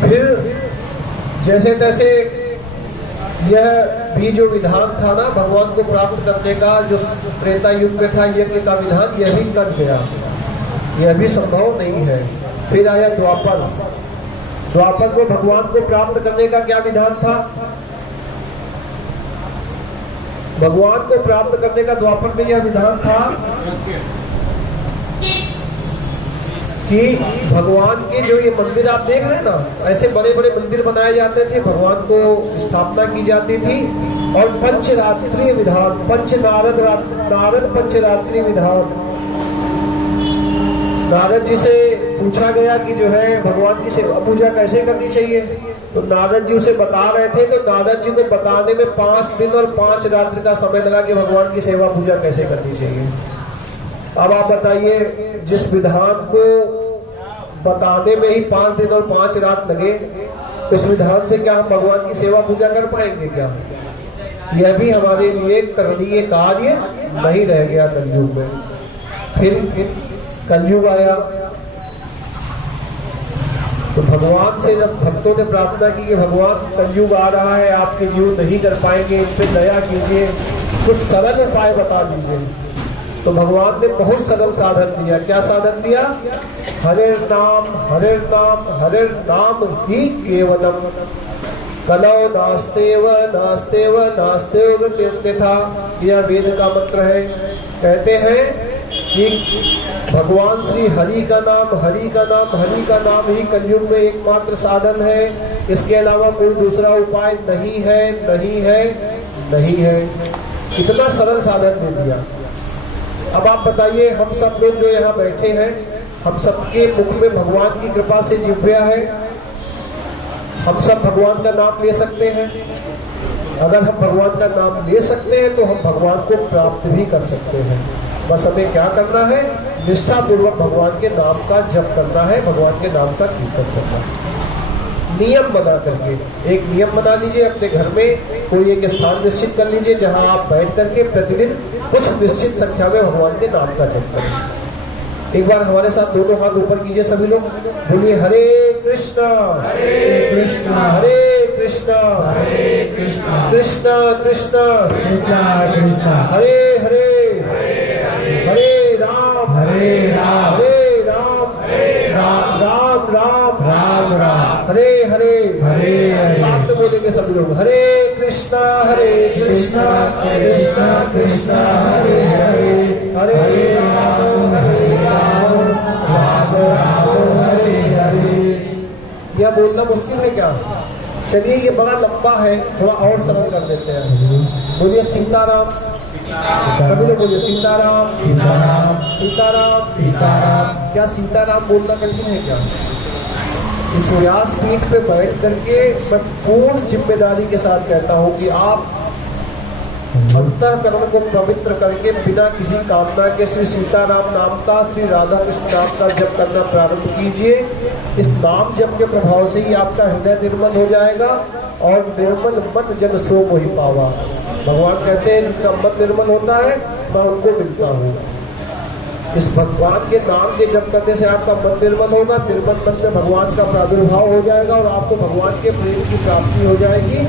फिर जैसे तैसे यह भी जो विधान था ना भगवान को प्राप्त करने का, जो त्रेता युग में था यज्ञ का विधान, यह भी कट गया, यह भी संभव नहीं है। फिर आया द्वापर। द्वापर को भगवान को प्राप्त करने का क्या विधान था? भगवान को प्राप्त करने का द्वापर में यह विधान था कि भगवान के जो ये मंदिर आप देख रहे हैं ना, ऐसे बड़े बड़े मंदिर बनाए जाते थे, भगवान को स्थापना की जाती थी, और पंचरात्रि विधान, नारद पंचरात्रि विधान। नारद जी से पूछा गया कि जो है भगवान की सेवा पूजा कैसे करनी चाहिए, तो नारद जी उसे बता रहे थे। तो नारद जी को बताने में 5 दिन और 5 रात्रि का समय लगा कि भगवान की सेवा पूजा कैसे करनी चाहिए। अब आप बताइए, जिस विधान को बताने में ही 5 दिन और 5 रात लगे, उस विधान से क्या हम भगवान की सेवा पूजा कर पाएंगे क्या? यह भी हमारे लिए करणीय कार्य नहीं रह गया कलयुग में। फिर कलयुग आया तो भगवान से जब भक्तों ने प्रार्थना की कि भगवान कलयुग आ रहा है, आपके जीव नहीं कर पाएंगे, इन पे दया कीजिए, कुछ सरल उपाय बता दीजिए। तो भगवान ने बहुत सरल साधन दिया। क्या साधन दिया? हरे नाम हरे नाम हरे नाम ही केवलम, कलौ नास्तेव नास्तेव नास्तेव अन्यथा। यह वेद का मंत्र है। कहते हैं कि भगवान श्री हरि का नाम, हरि का नाम, हरि का नाम ही कलयुग में एकमात्र साधन है। इसके अलावा कोई दूसरा उपाय नहीं है, नहीं है, नहीं है। इतना सरल साधन दे दिया। अब आप बताइए, हम सब लोग जो यहाँ बैठे हैं, हम सबके मुख में भगवान की कृपा से जिह्वा है। हम सब भगवान का नाम ले सकते हैं। अगर हम भगवान का नाम ले सकते हैं तो हम भगवान को प्राप्त भी कर सकते हैं। बस हमें क्या करना है? निष्ठा पूर्वक भगवान के नाम का जप करना है, भगवान के नाम का कीर्तन करना है। नियम बना करके, एक नियम बना लीजिए अपने घर में, कोई एक स्थान निश्चित कर लीजिए जहां आप बैठ करके प्रतिदिन कुछ निश्चित संख्या में भगवान के नाम का जप करें। एक बार हमारे साथ दोनों हाथ ऊपर कीजिए सभी लोग, बोलिए हरे कृष्णा हरे कृष्णा हरे कृष्णा हरे कृष्णा कृष्णा कृष्णा कृष्णा कृष्णा हरे हरे हरे राम हरे राम हरे राम राम राम राम राम हरे हरे हरे साथ में बोलेंगे सभी लोग, हरे कृष्णा कृष्णा कृष्णा हरे हरे हरे राम राम राम हरे हरे। यह बोलना मुश्किल है क्या? चलिए, ये बड़ा लंबा है, थोड़ा और सरल कर देते हैं। बोलिए सीताराम, सभी लोग बोलिए सीताराम सीताराम सीताराम सीताराम। क्या सीताराम बोलना कठिन है क्या? इस व्यासपीठ पे बैठ करके मैं पूर्ण जिम्मेदारी के साथ कहता हूँ कि आप अंतःकरण को पवित्र करके बिना किसी कामना के श्री सीताराम नाम का, श्री राधा कृष्ण नाम का जप करना प्रारंभ कीजिए। इस नाम जप के प्रभाव से ही आपका हृदय निर्मल हो जाएगा और निर्मल मन जन सो मोहि पावा। भगवान कहते हैं जिनका मन निर्मल होता है मैं उनको मिलता हूँ। इस भगवान के नाम के जप करने से आपका मन निर्मल होगा, निर्मल मन में भगवान का प्रादुर्भाव हो जाएगा और आपको भगवान के प्रेम की प्राप्ति हो जाएगी।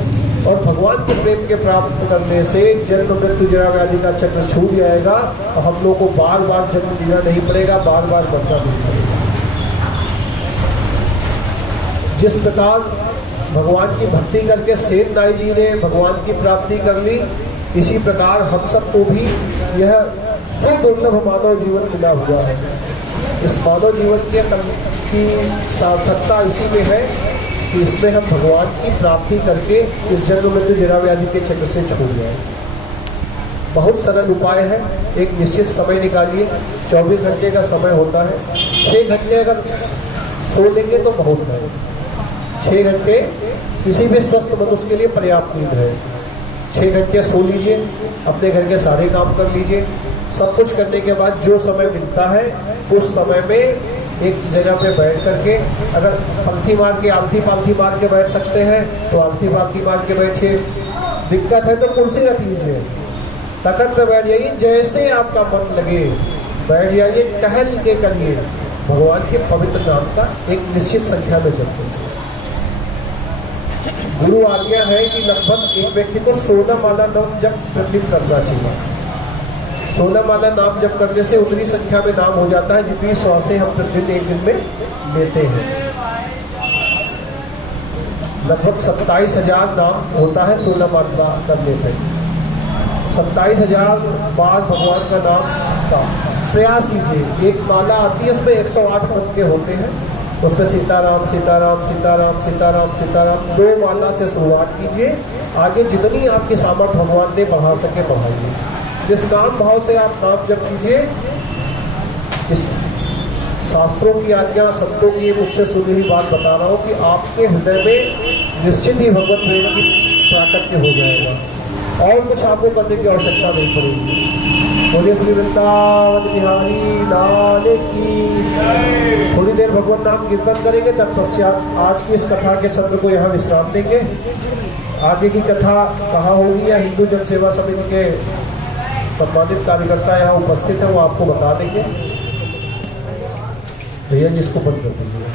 और भगवान के प्रेम के प्राप्त करने से जन्म मृत्यु जरा व्याधि का चक्र छूट जाएगा और हम लोग को बार बार जन्म लेना नहीं पड़ेगा, बार बार मरना नहीं पड़ेगा। जिस प्रकार भगवान की भक्ति करके सेठ नाई जी ने भगवान की प्राप्ति कर ली, इसी प्रकार हम सबको भी यह सुदुर्लभ मानव जीवन मिला हुआ है। इस मानव जीवन की सार्थकता इसी में है कि इसमें हम भगवान की प्राप्ति करके इस जन्म मृत्यु जरा व्याधि के चक्र से छूट जाए। बहुत सरल उपाय है। एक निश्चित समय निकालिए, 24 घंटे का समय होता है। 6 घंटे अगर सो लेंगे तो बहुत है। 6 घंटे किसी भी स्वस्थ मनुष्य के लिए पर्याप्त नींद है। 6 घंटे सो लीजिए, अपने घर के सारे काम कर लीजिए। सब कुछ करने के बाद जो समय मिलता है उस समय में एक जगह पे बैठ करके, अगर पंथी मार के आलथी पालथी मार के बैठ सकते हैं तो आलथी पालथी मार के बैठिए। दिक्कत है तो कुर्सी रख लीजिए, तखत पे बैठ जाइए, जैसे आपका मन लगे बैठ जाइए, टहल के करिए। भगवान के पवित्र नाम का एक निश्चित संख्या में जप कीजिए। गुरु आज्ञा है कि लगभग एक व्यक्ति को 16 माला नाम जप प्रतिदिन करना चाहिए। 16 माला नाम जप करने से उतनी संख्या में नाम हो जाता है जितनी श्वासें हम प्रतिदिन एक दिन में लेते हैं। लगभग 27,000 नाम होता है 16 माला करने पे। 27,000 बार भगवान का नाम का प्रयास कीजिए। एक माला आती है, उसमें 108 पद के होते हैं। उसमें सीताराम सीताराम सीताराम सीताराम सीताराम 2 माला से शुरुआत कीजिए। आगे जितनी आपकी सामर्थ्य भगवान ने बढ़ा सके बढ़ाइए। निष्काम भाव से आप नाम जप कीजिए। इस शास्त्रों की आज्ञा, संतों की मुझसे सुनी हुई बात बता रहा हूँ कि आपके हृदय में निश्चित ही भगवत प्रेम की प्राकट्य हो जाएगा और कुछ आपको करने की आवश्यकता नहीं पड़ेगी। बोलिए श्री वृंदावन बिहारी लाल की। थोड़ी देर भगवत नाम कीर्तन करेंगे, तत्पश्चात आज की इस कथा के सत्र को यहाँ विश्राम देंगे। आगे की कथा कहाँ होगी या हिंदू जन सेवा समिति के सम्मानित कार्यकर्ता यहाँ उपस्थित है, वो आपको बता देंगे। भैया जी इसको बंद कर दीजिए।